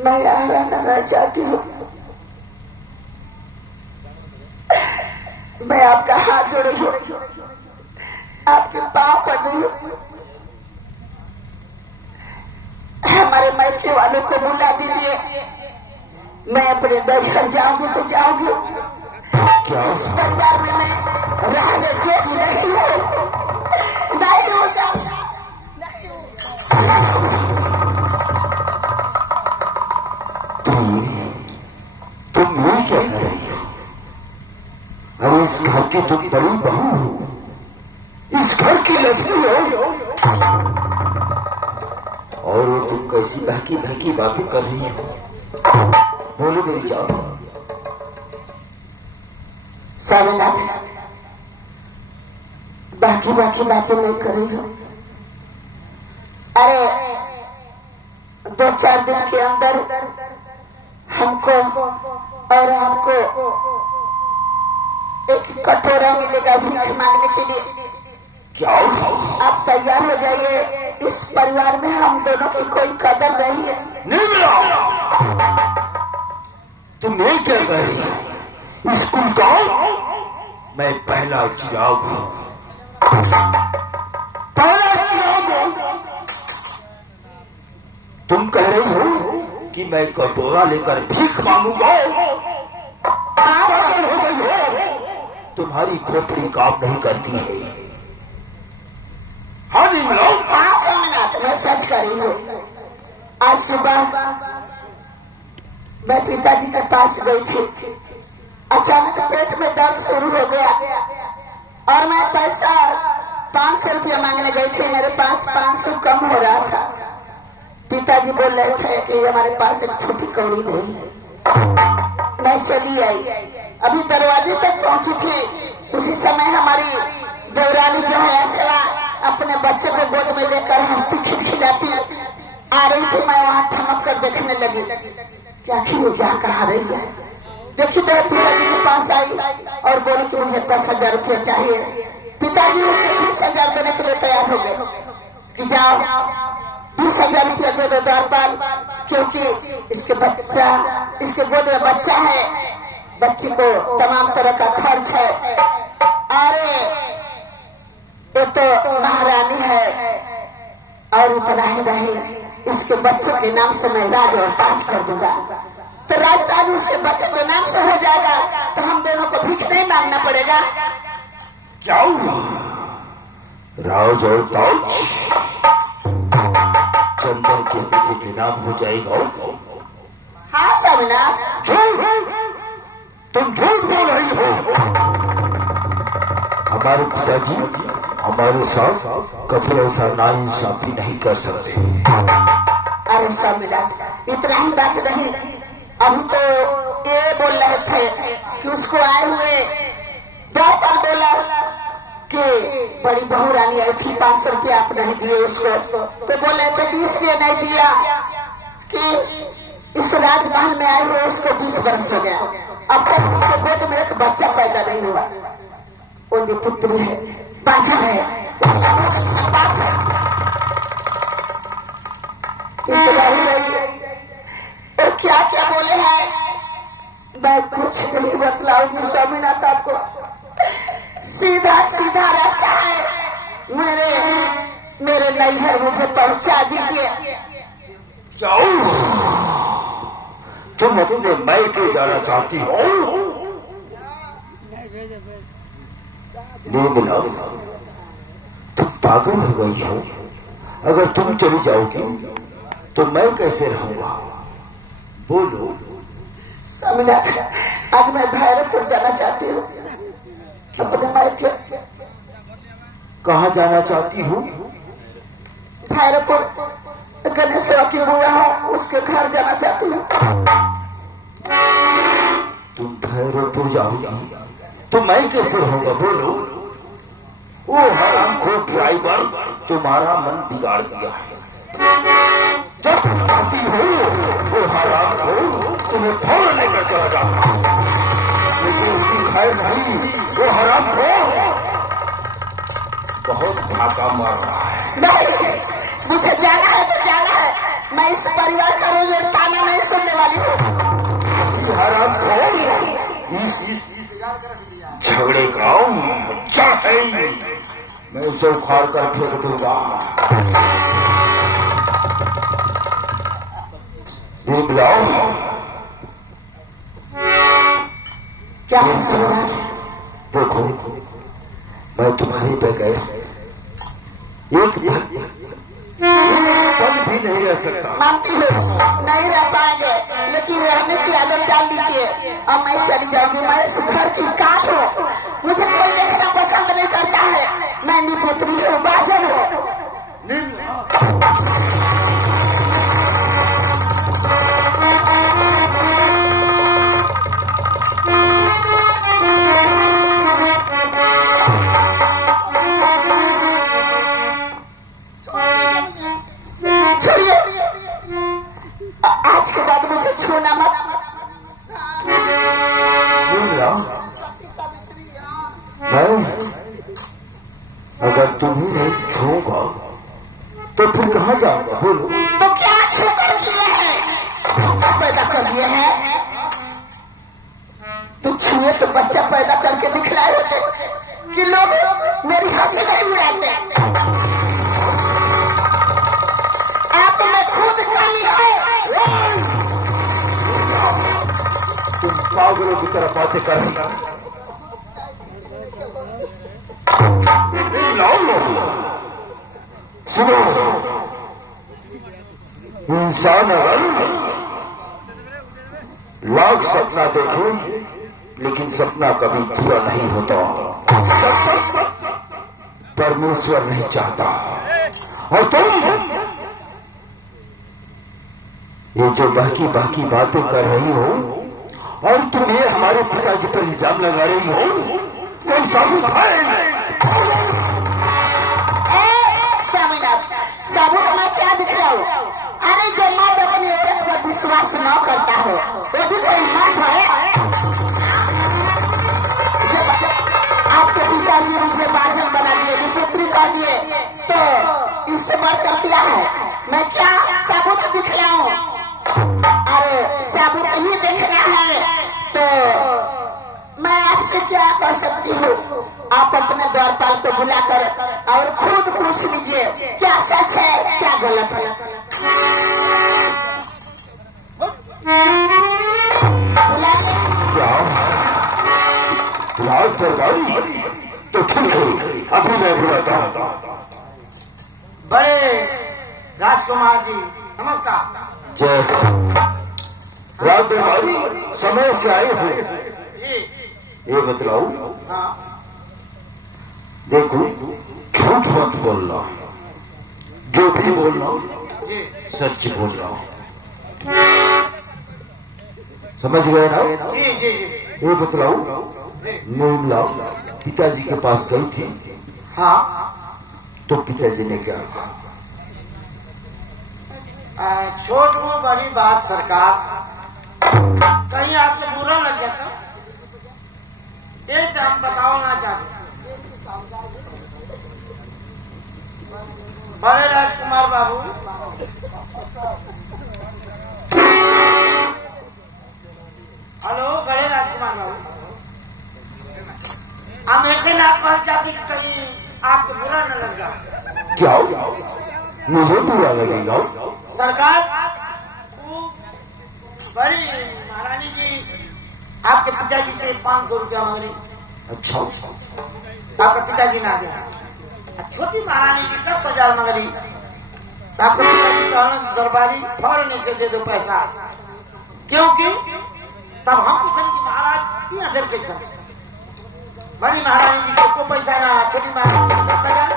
मैं यहाँ रहना चाहती हूँ। मैं आपका हाथ जोड़ी हूँ, आपके पाँव पड़ रही हूँ। हमारे मैके वालों को बुला दीजिए। मैं अपने घर जाऊंगी तो जाऊंगी, क्या इस परिवार में मैं रहने जोगी नहीं हूँ, नहीं हूँ नहीं हूँ। तुम ये क्या कह रही हो? अरे इस घर की तुम बड़ी बहू हो, इस घर की लक्ष्मी हो, और ये तुम कैसी बहकी बहकी बातें कर रही हो? बोलो मेरी जान। स्वामीनाथ, बाकी बातें नहीं कर रही हूँ। अरे 2-4 दिन के अंदर हमको और आपको एक कटोरा मिलेगा भीख मांगने के लिए। क्या आप तैयार हो जाइए, इस परिवार में हम दोनों की कोई कदर नहीं है। नहीं मिला। तुम ये क्या कह रही हो? स्कूल का मैं पहला चिराग हूं, पहला चिराग हूं। तुम कह रही हो कि मैं कटोरा लेकर भीख मांगूंगा? पागल हो गई हो? तुम्हारी खोपड़ी काम नहीं करती है। हाँ नहीं मिला। हाँ स्वामीनाथ, मैं सच कर रही हूँ। आज सुबह मैं पिताजी के पास गई थी, अचानक पेट में दर्द शुरू हो गया और मैं पैसा 500 रुपया मांगने गई थी। मेरे पास 500 कम हो रहा था। पिताजी बोल रहे थे कि हमारे पास एक छोटी कौड़ी नहीं है। मैं चली आई, अभी दरवाजे तक पहुंची थी, उसी समय हमारी देवरानी जो है ऐसा अपने बच्चे को गोद में लेकर हंसती खिलखिलाती आ रही थी। मैं वहां ठमक कर देखने लगी कि आखिर वो जा कहाँ रही है। देखी तो पिताजी के पास आई और बोली कि मुझे 10,000 रुपया चाहिए। पिताजी उसे 20,000 देने के लिए तैयार हो गए कि जाओ 20,000 रुपया दे दो द्वारपाल, क्योंकि इसके गोद में बच्चा है, बच्ची को तमाम तरह का खर्च है। अरे ये तो महारानी है, और इतना ही नहीं, इसके बच्चे के नाम से मैं राज और ताज कर दूंगा। तो राजताज उसके बच्चे के नाम से हो जाएगा, तो हम दोनों को भीख नहीं मांगना पड़ेगा। क्या हुआ? राज और ताज चंदन के बेटे के नाम हो जाएगा? हाँ स्वामीनाथ। झूठ! तुम झूठ बोल रही हो। हमारे पिताजी हमारे साथ कभी ऐसा नाइंसाफी नहीं कर सकते। अरे स्वामीनाथ, इतना ही बात नहीं, अभी तो ये बोल रहे थे कि उसको आए हुए द्वारपाल बोला कि बड़ी बहू रानी आई थी, 500 रुपया आप नहीं दिए उसको। तो बोल रहे थे कि इसलिए नहीं दिया कि इस राजमहल में आए हुए उसको 20 वर्ष हो गया, अब तक उसके गोद में एक बच्चा पैदा नहीं हुआ। उनकी पुत्री है, बाजा है, क्या क्या बोले हैं मैं कुछ नहीं बतलाऊंगी स्वामीनाथ। आपको सीधा सीधा रास्ता है, मेरे नैहर मुझे पहुंचा दीजिए। तुम अपने मैके जाना चाहती हो? नहीं मिला, तुम पागल हो गई हो। अगर तुम चली जाओगी तो मैं कैसे रहूंगा? बोलो। स्वामीनाथ, आज मैं भैरवपुर जाना चाहती हूँ, अपने मायके। कहाँ जाना चाहती हूँ? भैरवपुर, गणेश्वर की बुआ हूँ, उसके घर जाना चाहती हूँ। तुम भैरवपुर जाओगी तो मैं कैसे रहूंगा? बोलो। वो हरामखोर ड्राइवर तुम्हारा मन बिगाड़ दिया है। जब तुम आती हो वो हरामखोर तुम्हें फौरन लेकर चला जाता, लेकिन उसकी खैर नहीं। वो हरामखोर बहुत भागा मार रहा है। नहीं, मुझे जाना है तो जाना है, मैं इस परिवार का रोज ताना नहीं सुनने वाली हूँ। हरामखोर इस झगड़े का बच्चा है, मैं उसे उखाड़ कर फेंक दूंगा। निर्मलाओ, क्या है शिवराज? देखो, मैं तुम्हारे बगैर एक पल भी नहीं रह सकता। मानती हूँ नहीं रह पाएंगे, लेकिन रहने की आदत डाल लीजिए। अब मैं चली जाऊंगी। मैं इस घर की काट हूँ, मुझे कोई देखना पसंद नहीं करता है। मैं निपुत्री हूँ, बाजन हूँ। आज के बाद मुझे छूना मत। मैं अगर तुम्हें नहीं छूंगा तो फिर कहाँ जाऊंगा? बोलो। तो क्या छू कर किए हैं? बच्चा पैदा कर दिए हैं। तो छुए तो बच्चा पैदा करके दिखलाए होते कि लोग मेरी हंसी नहीं उड़ाते। आप में खुद कमी है। तुम पागलों की तरह बातें कर रही हो। सुनो, इंसान अगर लाख सपना देखे लेकिन सपना कभी पूरा नहीं होता, परमेश्वर नहीं चाहता। और तुम ये जो बाकी बातें कर रही हो और तुम्हें हमारे पिताजी पर इल्जाम लगा रही हो, कोई साबुत है? साबुत मैं क्या दिख रहा हूँ? अरे जो मर्द अपनी औरत पर विश्वास न करता हो वो भी कोई मर्द है। जब आपके पिताजी मुझे बाजन बना दिए, निपुत्री कर दिए, तो इससे बढ़कर क्या है? मैं क्या साबुत दिख रहा हूँ? अरे साबुत ही देखना है तो मैं आपसे क्या कह सकती हूँ? आप अपने द्वारपाल को बुलाकर और खुद पूछ लीजिए क्या सच है क्या गलत है। राज दरबारी तो ठीक है, अभी मैं बुलाता हूँ। बड़े राजकुमार जी नमस्कार। जय राज दरबारी, समय से आए हो। ये बतलाओ, देखो झूठ मत बोलना, जो भी बोलना सच बोलना, समझ गए ना? ये बतलाओ, निर्मला पिताजी के पास गई थी। हाँ। तो पिताजी ने क्या कहा? छोट वो बड़ी बात सरकार, कहीं आपको बुरा लग जाता ये हम बताना चाहते। बड़े राजकुमार बाबू, हेलो बड़े राजकुमार बाबू, हम ऐसे ना कह चाहते कि कहीं आपको बुरा न लग जाए। क्या मुझे बुरा लगेगा? सरकार, बड़ी महारानी जी आपके पिताजी से 500 रुपया मांग रही। अच्छा, आपका पिताजी ना गया। छोटी महारानी जी 10,000 मांग रही। आपके पिताजी कहना दरबारी फौरन से दे दो पैसा, क्योंकि तब हम पूछेंगे कि महाराज 3,000 पैसा। बड़ी महारानी जी को कोई पैसा ना, छोटी महारानी जी 10,000।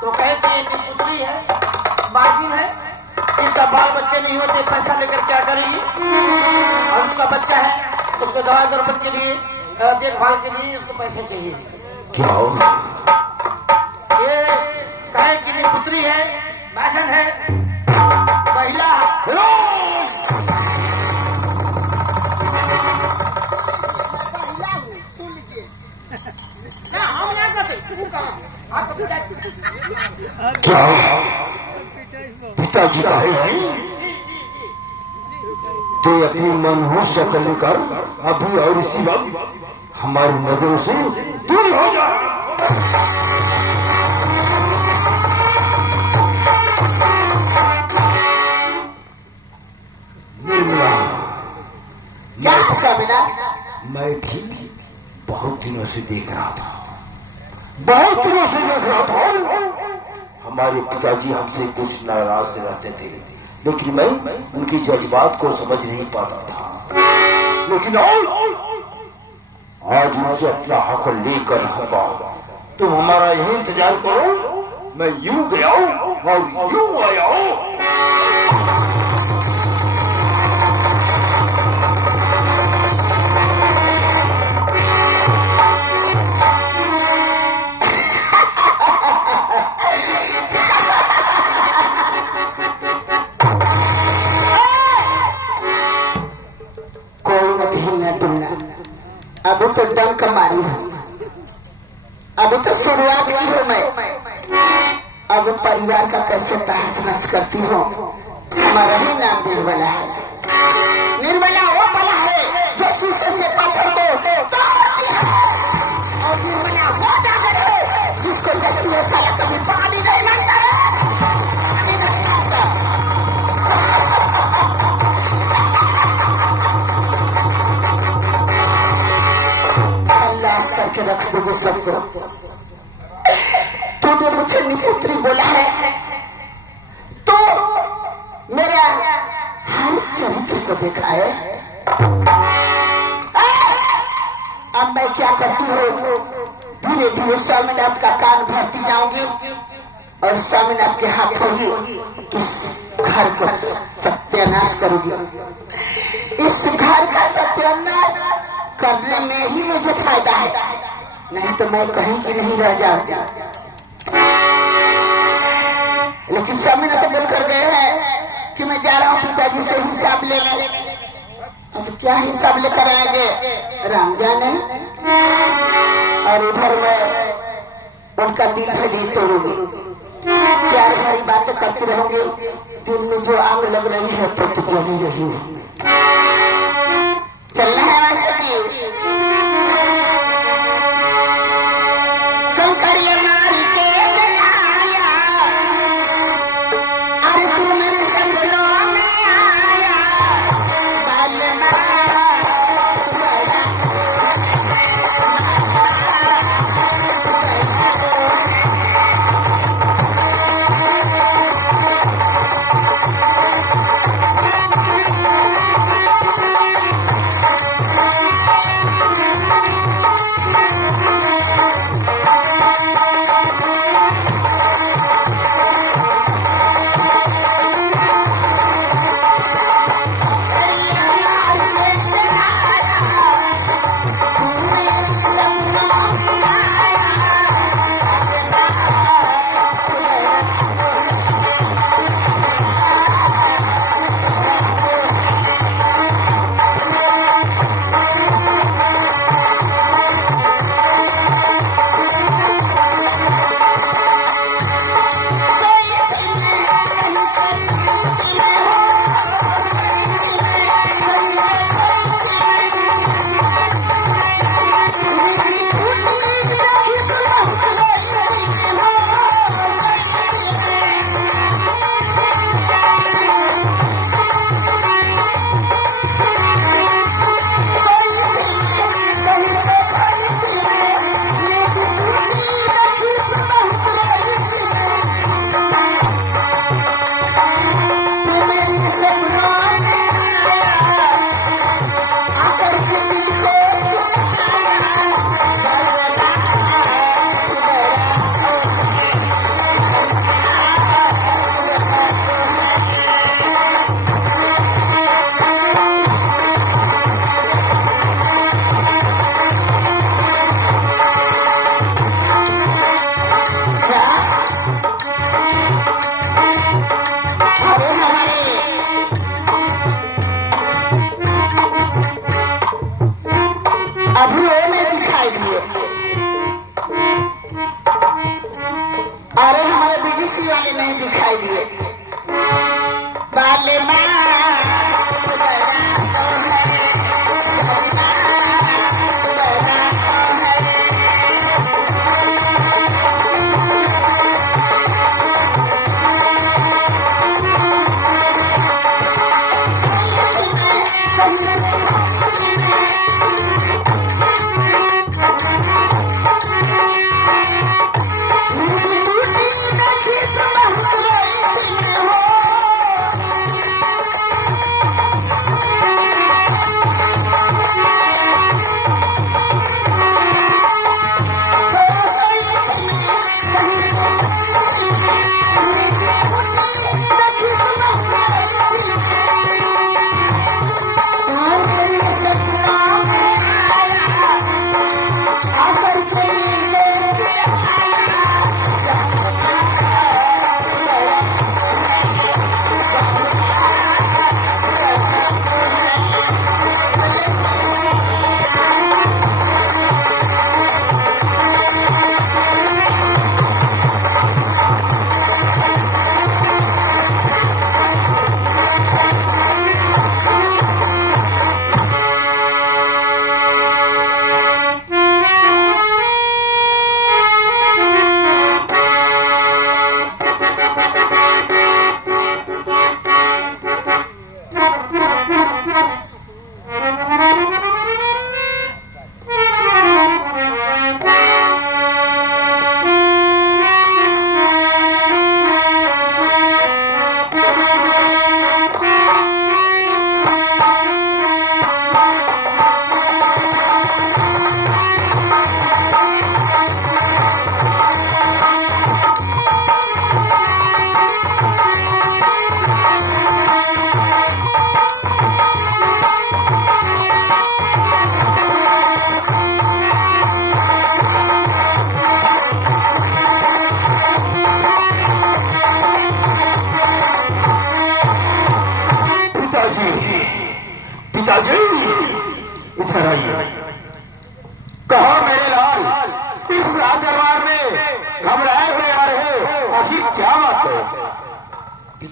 तो कहते हैं पुत्री है, बाजिन है, इसका बाल बच्चे नहीं होते, पैसा लेकर क्या करेगी? और उसका बच्चा है, उसको दवा दर्पण के लिए, देखभाल के लिए उसको पैसे चाहिए। क्या ये कहे कि नहीं पुत्री है, बाजन है, महिला सुन लीजिए ना, हम क्या करते आपका क्या पिताजी का है? तो अपनी मनहूस शक्ल कर अभी और इसी वक्त हमारी नजरों से दूर हो जा। निर्मला दिनों से देख रहा था, बहुत दिनों से देख रहा था। हमारे पिताजी हमसे कुछ नाराज से रहते थे, लेकिन मैं उनकी जज्बात को समझ नहीं पाता था। लेकिन आज उनसे अपना हक लेकर रहूंगा। तुम हमारा यही इंतजार करो, मैं यूं गया हूं और यूं आया हूं। अभी तो डंक मारी हूं, अभी तो शुरुआत की हूं मैं। अब परिवार का कैसे तहस नहस करती हूँ। हमारा ही नाम निर्मला है। निर्मला वो बला है जो शीशे से पत्थर को तोड़ती है, और निर्मला वो जाकर है जिसको देखती है सारा कभी पानी नहीं लगता है। करके रख दोगे सबको। तूने मुझे निपुत्री बोला है तो मेरा हर चरित्र को देखा है। अब मैं क्या करती हूँ, धीरे धीरे स्वामीनाथ का कान भरती जाऊंगी और स्वामीनाथ के हाथों ही इस घर को सत्यानाश करूंगी। इस घर का सत्यानाश करने में ही मुझे फायदा है, नहीं तो मैं कहीं की नहीं रह जाऊंगा। लेकिन स्वामीनाथ बोल कर गए हैं कि मैं जा रहा हूं पिताजी से हिसाब लेने। अब क्या हिसाब लेकर आएंगे राम जाने। और उधर मैं उनका दिल भी तोड़ूंगी, प्यार भरी बातें करती रहूंगी। दिल में जो आग लग रही है तो जली रही है। चलना है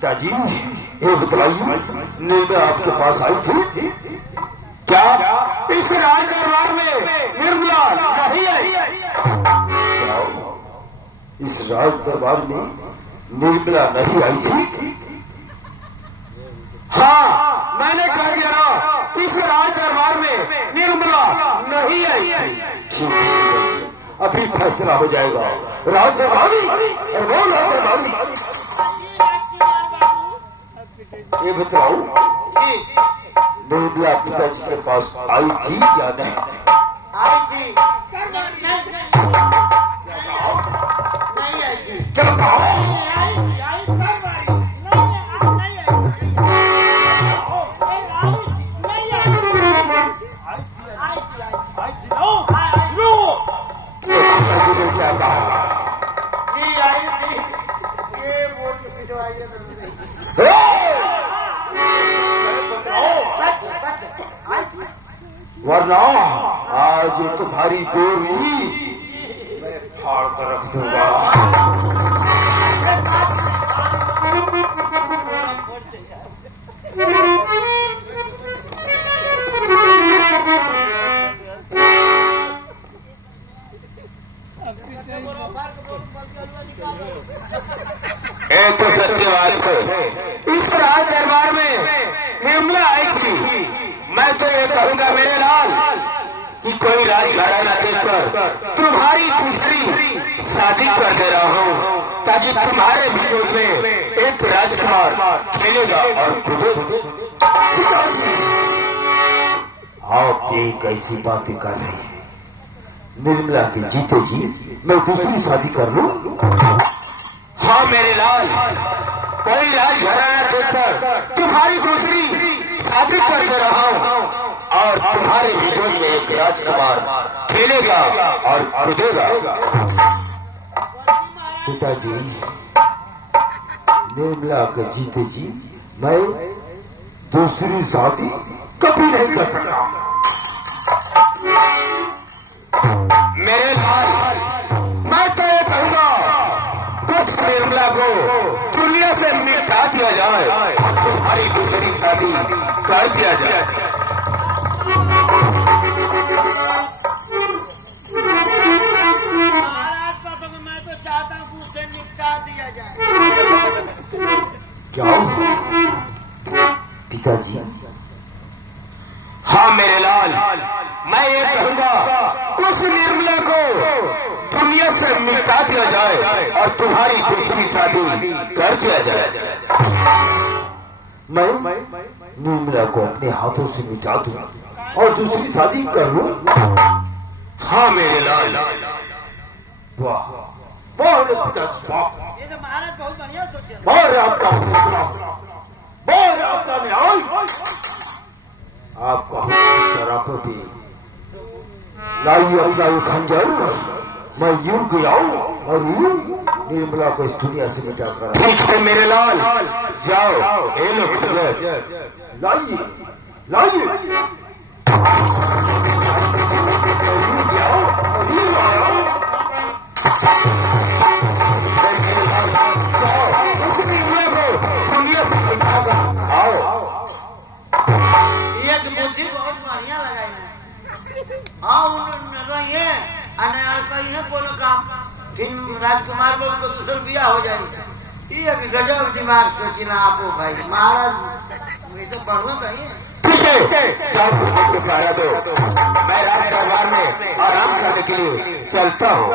पिताजी ये बताइए, निर्मला आपके पास आई थी क्या? इस राज दरबार में निर्मला नहीं आई। इस राज दरबार में निर्मला नहीं आई थी? हाँ, मैंने कह दिया ना, इस राज दरबार में निर्मला नहीं आई थी। अभी फैसला हो जाएगा। राज दरबारी और वो राज दरबारी। ये बताओ, निर्मला पिताजी के पास आई थी या नहीं? आई थी। नहीं आई थी। क्या कहा? क्या कहा? आई थी। ये बोल के पिटवाइए वरना आज तुम्हारी डोरी मैं फाड़ कर रख दूंगा। एक तो सत्य बात है, इस राज दरबार में निर्मला आई थी। मैं तो ये कहूंगा मेरे लाल कि कोई राजघराना देखकर तुम्हारी दूसरी शादी कर दे रहा हूं, ताकि तुम्हारे विरोध में एक राजकुमार खेलेगा और कूदेगा। आप ये कैसी बातें कर रहे हैं? निर्मला के जीते जी मैं दूसरी शादी कर लूं? हाँ मेरे लाल, कोई राजघराना देखकर तुम्हारी दूसरी शादी कर दे रहा हूं और तुम्हारे विरोध में एक राजकुमार खेलेगा और कूदेगा। पिताजी, निर्मला के जीते जी मैं दूसरी शादी कभी नहीं कर सकता। मेरे लाल, मैं तो ये कहूंगा कुछ निर्मला को दुनिया से मिटा दिया जाए, तुम्हारी दूसरी शादी कर दिया जाए। महाराज का तो मैं तो चाहता हूँ उसे निपटा दिया जाए। क्या पिताजी? हाँ मेरे लाल, मैं ये कहूंगा उस निर्मला को दुनिया से मिटा दिया जाए और तुम्हारी दूसरी शादी कर दिया जाए। मैं निर्मला को अपने हाथों से मिटा दूं और दूसरी शादी कर लूं? हाँ मेरे लाल। वाह वाह पिताजी, वाह। ये तो महाराज बहुत बढ़िया सोचे। बहुत आपका फैसला, बहुत आपका न्याय, आपका शराफती। लाइए अपना ये खंजर, मैं यूं गिराऊं और यूं निर्मला को इस दुनिया से मिटा कर। ठीक है मेरे लाल, जाओ ये लो खंजर, लाइए लाइए। यूं गिराओ और यूं लाओ। उस निर्मला को दुनिया से मिटा कर आओ। एक बुद्धि बहुत बढ़िया लगाई है। हाँ रही है और कहीं है कोनो काम, फिर राजकुमार को उनको दूसरा बिया हो जाएगा। ये अभी गजब दिमाग सोचिना आपो भाई। महाराज ये तो बढ़िया कहीं है। ठीक है, जाओ को सहारा दो, मैं राज दरबार में आराम करने के लिए चलता हूँ।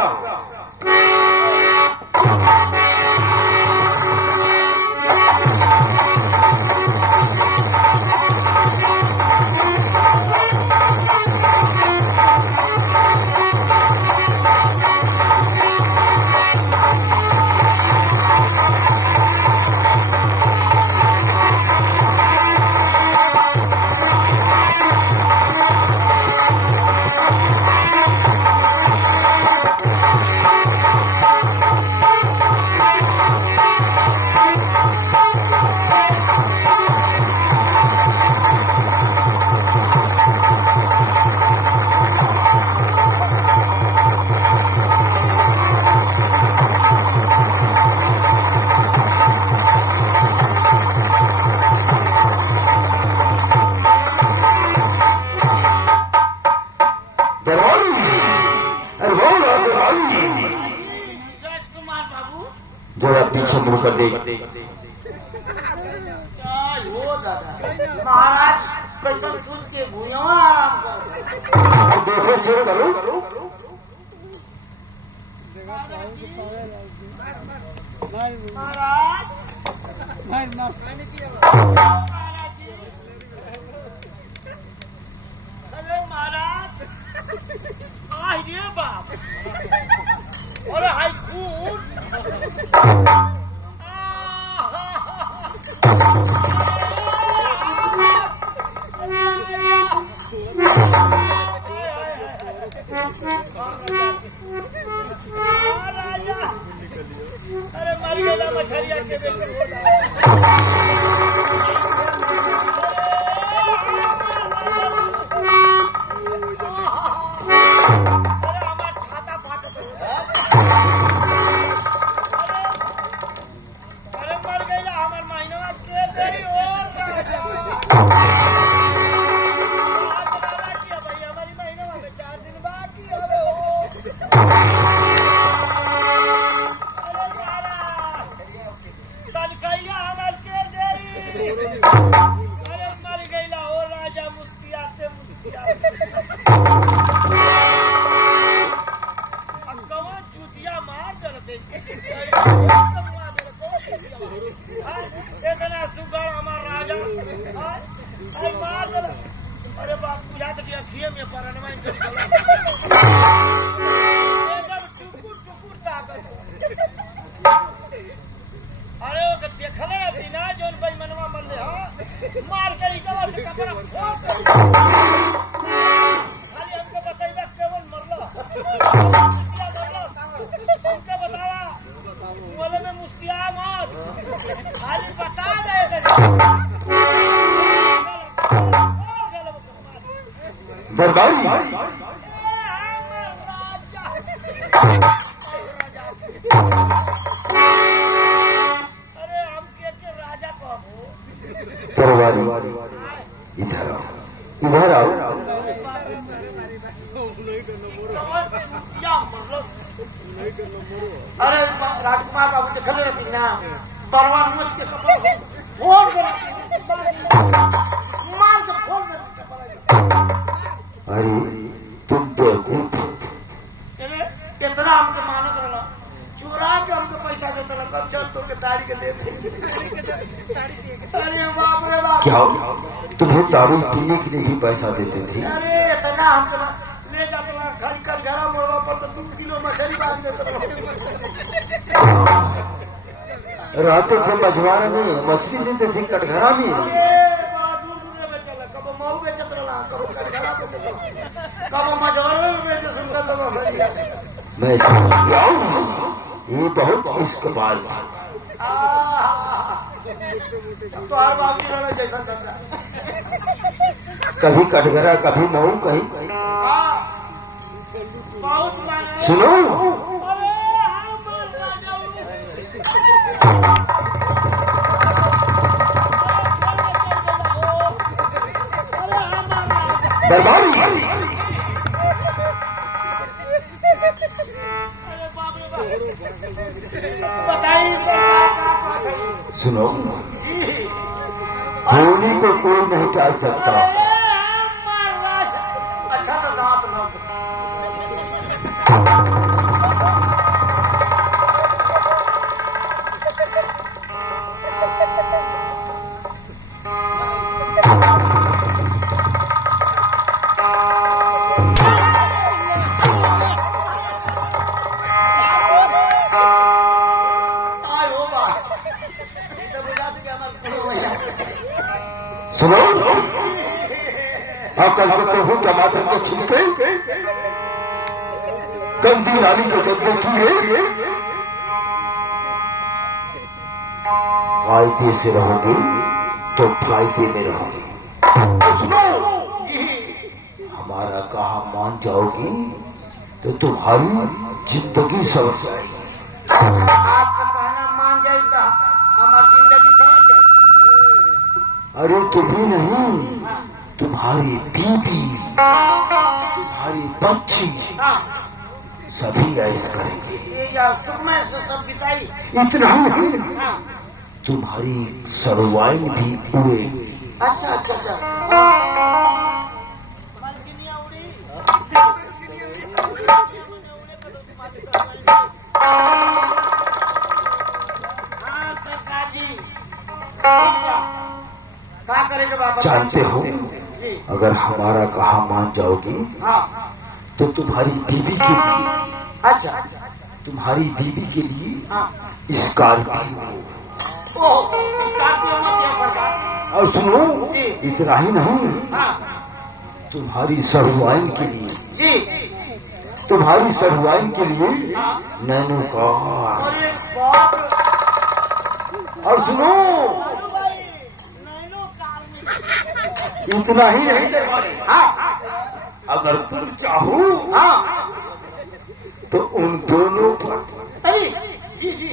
दरबारी राजकुमार बाबू जरा पीछे मुड़कर देख। हो दादा महाराज कैसे सूझ के भूया आराम कर देखो चेक करो। महाराज अरे महाराज आई रे बाप अरे हाई खून राजा अरे मर गया मछरिया के छाता फाट अरे मर गया हमार महीना के दे और राजा हमारी महीना में 4 दिन बाकी अरे हमार के दे अरे मर गया हो राजा मुस्कियाते अब कौन चूतिया मार दे इतना सुगर हमार राजा अरे मार दे अरे बाप पूजा तो अखिए में परनमा टुकुर ताकत अरे वो देखले बिना जोन बेईमानवा मर ले मार के इटवा से कपड़ा फोड़ खाली हमको बताइबा केवन मरला हमको बतावा बोले में मुस्किया मत खाली बता दे दरबारी अरे हम के राजा कहो दरबारी इधर आओ इधर आओ। अरे राजकुमार बाबू देखल रहती ना बरवा नोच के कपड़ा फोड़ दे मार के फोड़ दे अरे तुम तो इतना हमको मानत रहना चुरा के हमको पैसा देता लगा चल तो के तारी के देते अरे बाप रे बाप क्या तुम्हें दारू पीने के लिए भी पैसा देते थे? अरे इतना हमको ले जाता खाली कर घरा मोड़वा पर तो 2 किलो मछली बांध देते रहते थे मछुआरा में मछली देते थे कटघरा में। अरे बड़ा दूर दूर में चला कब मऊ बेचत रहा कब कटघरा पे कब मझौरे में बेचे सुनकर तो मछली मैं समझ गया ये बहुत इश्कबाज था। तो हर बाप की लड़ाई जैसा चल रहा कभी कटघरा कभी मऊ कहीं बहुत माने सुनो अरे हमार राजा अरे हमार राजा दरबारी अरे बाप रे बाप बताइए क्या सुनो होली को कोई नहीं टाल सकता। अच्छा तो दांत ना सुनो कल को कहूँ टमाटर के छिलके गंदी नाली के गद्दे कीड़े फायदे से रहोगे तो फायदे में रहोगे। सुनो हमारा कहा मान जाओगी तो तुम्हारी जिंदगी सवर जाएगी। आपका कहना मान जाए तो हमारी जिंदगी समझ जाए। अरे तुम्हें नहीं तुम्हारी बीबी तुम्हारी बच्ची सभी ऐश करेंगे। ये जा सुखमय से सब बिताई। इतना ही नहीं, तुम्हारी सड़वाइन भी उड़ेगी। अच्छा अच्छा अच्छा। सरकार जी क्या करेंगे बाबा? जानते हो, अगर हमारा कहा मान जाओगी तो तुम्हारी बीवी के लिए, अच्छा तुम्हारी बीवी के लिए हाँ। स्कॉर्पियो। स्कॉर्पियो मत दिया सरकार। और सुनो, जी। इतना ही नहीं, हाँ तुम्हारी सड़वाइन के लिए, जी। तुम्हारी सड़वाइन के लिए नैनो कार। और ये बहुत और सुनो, इतना ही नहीं दरबारी, अगर तुम चाहो तो उन दोनों पर, अरे जी जी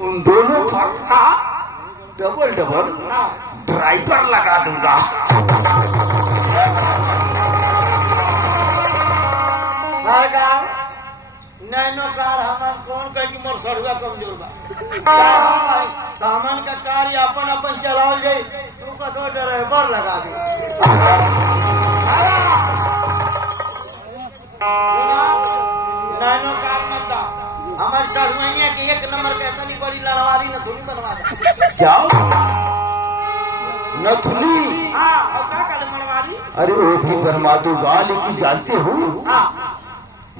उन दोनों पर डबल डबल ड्राइवर लगा दूंगा। सरकार नैनो कार हमन कौन कहे कि मोर सड़ुआ कमजोर बा। हमन का कार अपन अपन चलाओ जाए, तू कथो ड्राइवर लगा दे। नैनो कार मत दा, हमारे सड़ुआ के एक नंबर का इतनी बड़ी लड़वारी न धुनी बनवा दे। जाओ नथुनी। हाँ और क्या करे मनवारी? अरे वो भी बनवा दूंगा, लेकिन जानते हो, हाँ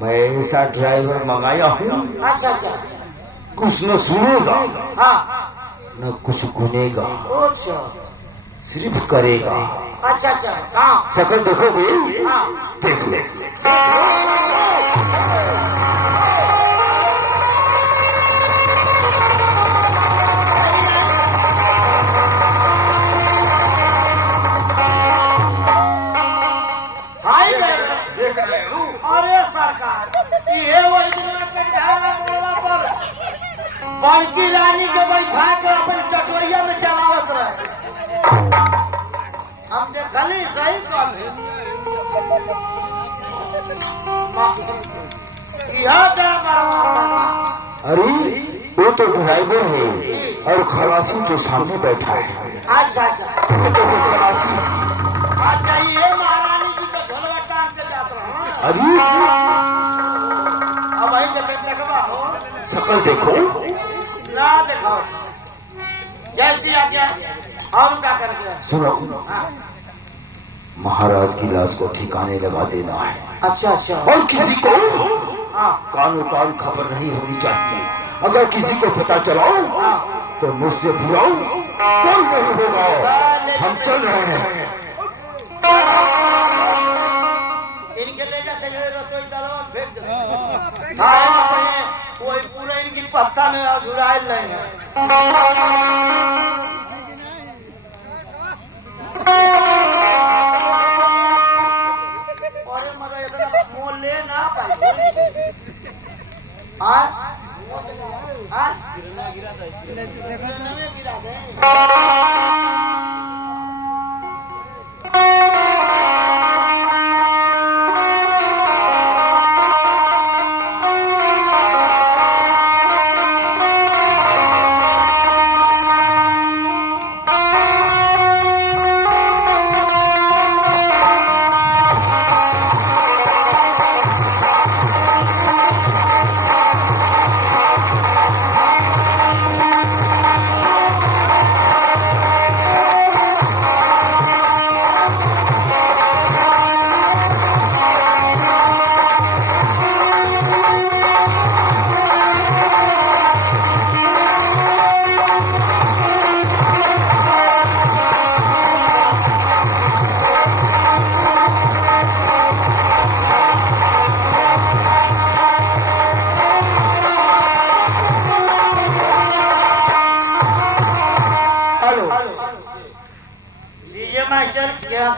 मैं ऐसा ड्राइवर मंगाया हूँ, अच्छा अच्छा कुछ न सुनेगा हाँ न कुछ गुनेगा, अच्छा सिर्फ करेगा। अच्छा अच्छा हाँ शकल देखोगे? हाँ देख ले। देख रहे हो? अरे सरकार ये वही दुनिया के ढाला बोला पर बड़की रानी के बैठा के अपन चटवैया में चलावत रहे। हम देखली सही कल अरे वो तो ड्राइवर है और खलासी तो सामने बैठा है। अच्छा अच्छा वो तो खलासी। अच्छा ये महारानी जी का झोलवा टांग के जात रहा। अरे अब वही जब देखवा हो शकल देखो, ना दिखाओ जैसी आज्ञा। और क्या कर दिया? सुनो, हाँ। महाराज की लाश को ठिकाने लगा देना है, अच्छा अच्छा और किसी को हाँ कानो कान खबर नहीं होनी चाहिए। अगर किसी को पता चलाओ तो मुझसे बुराओ, कोई नहीं होगा। हम चल रहे हैं। इनके ले जाते हुए रसोई डालो फेंक दे। हाँ कोई पूरे इनकी पत्ता में अधुराए लेंगे। अरे मगर इतना मोल ले ना पाए। गिरा दे।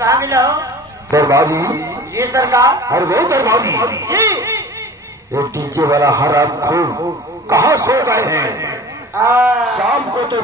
कहाँ मिला हो? दरबारी। ये सरकार। अरे वो दरबारी, ये डीजे वाला हराम खून कहाँ सो गए हैं? शाम को तो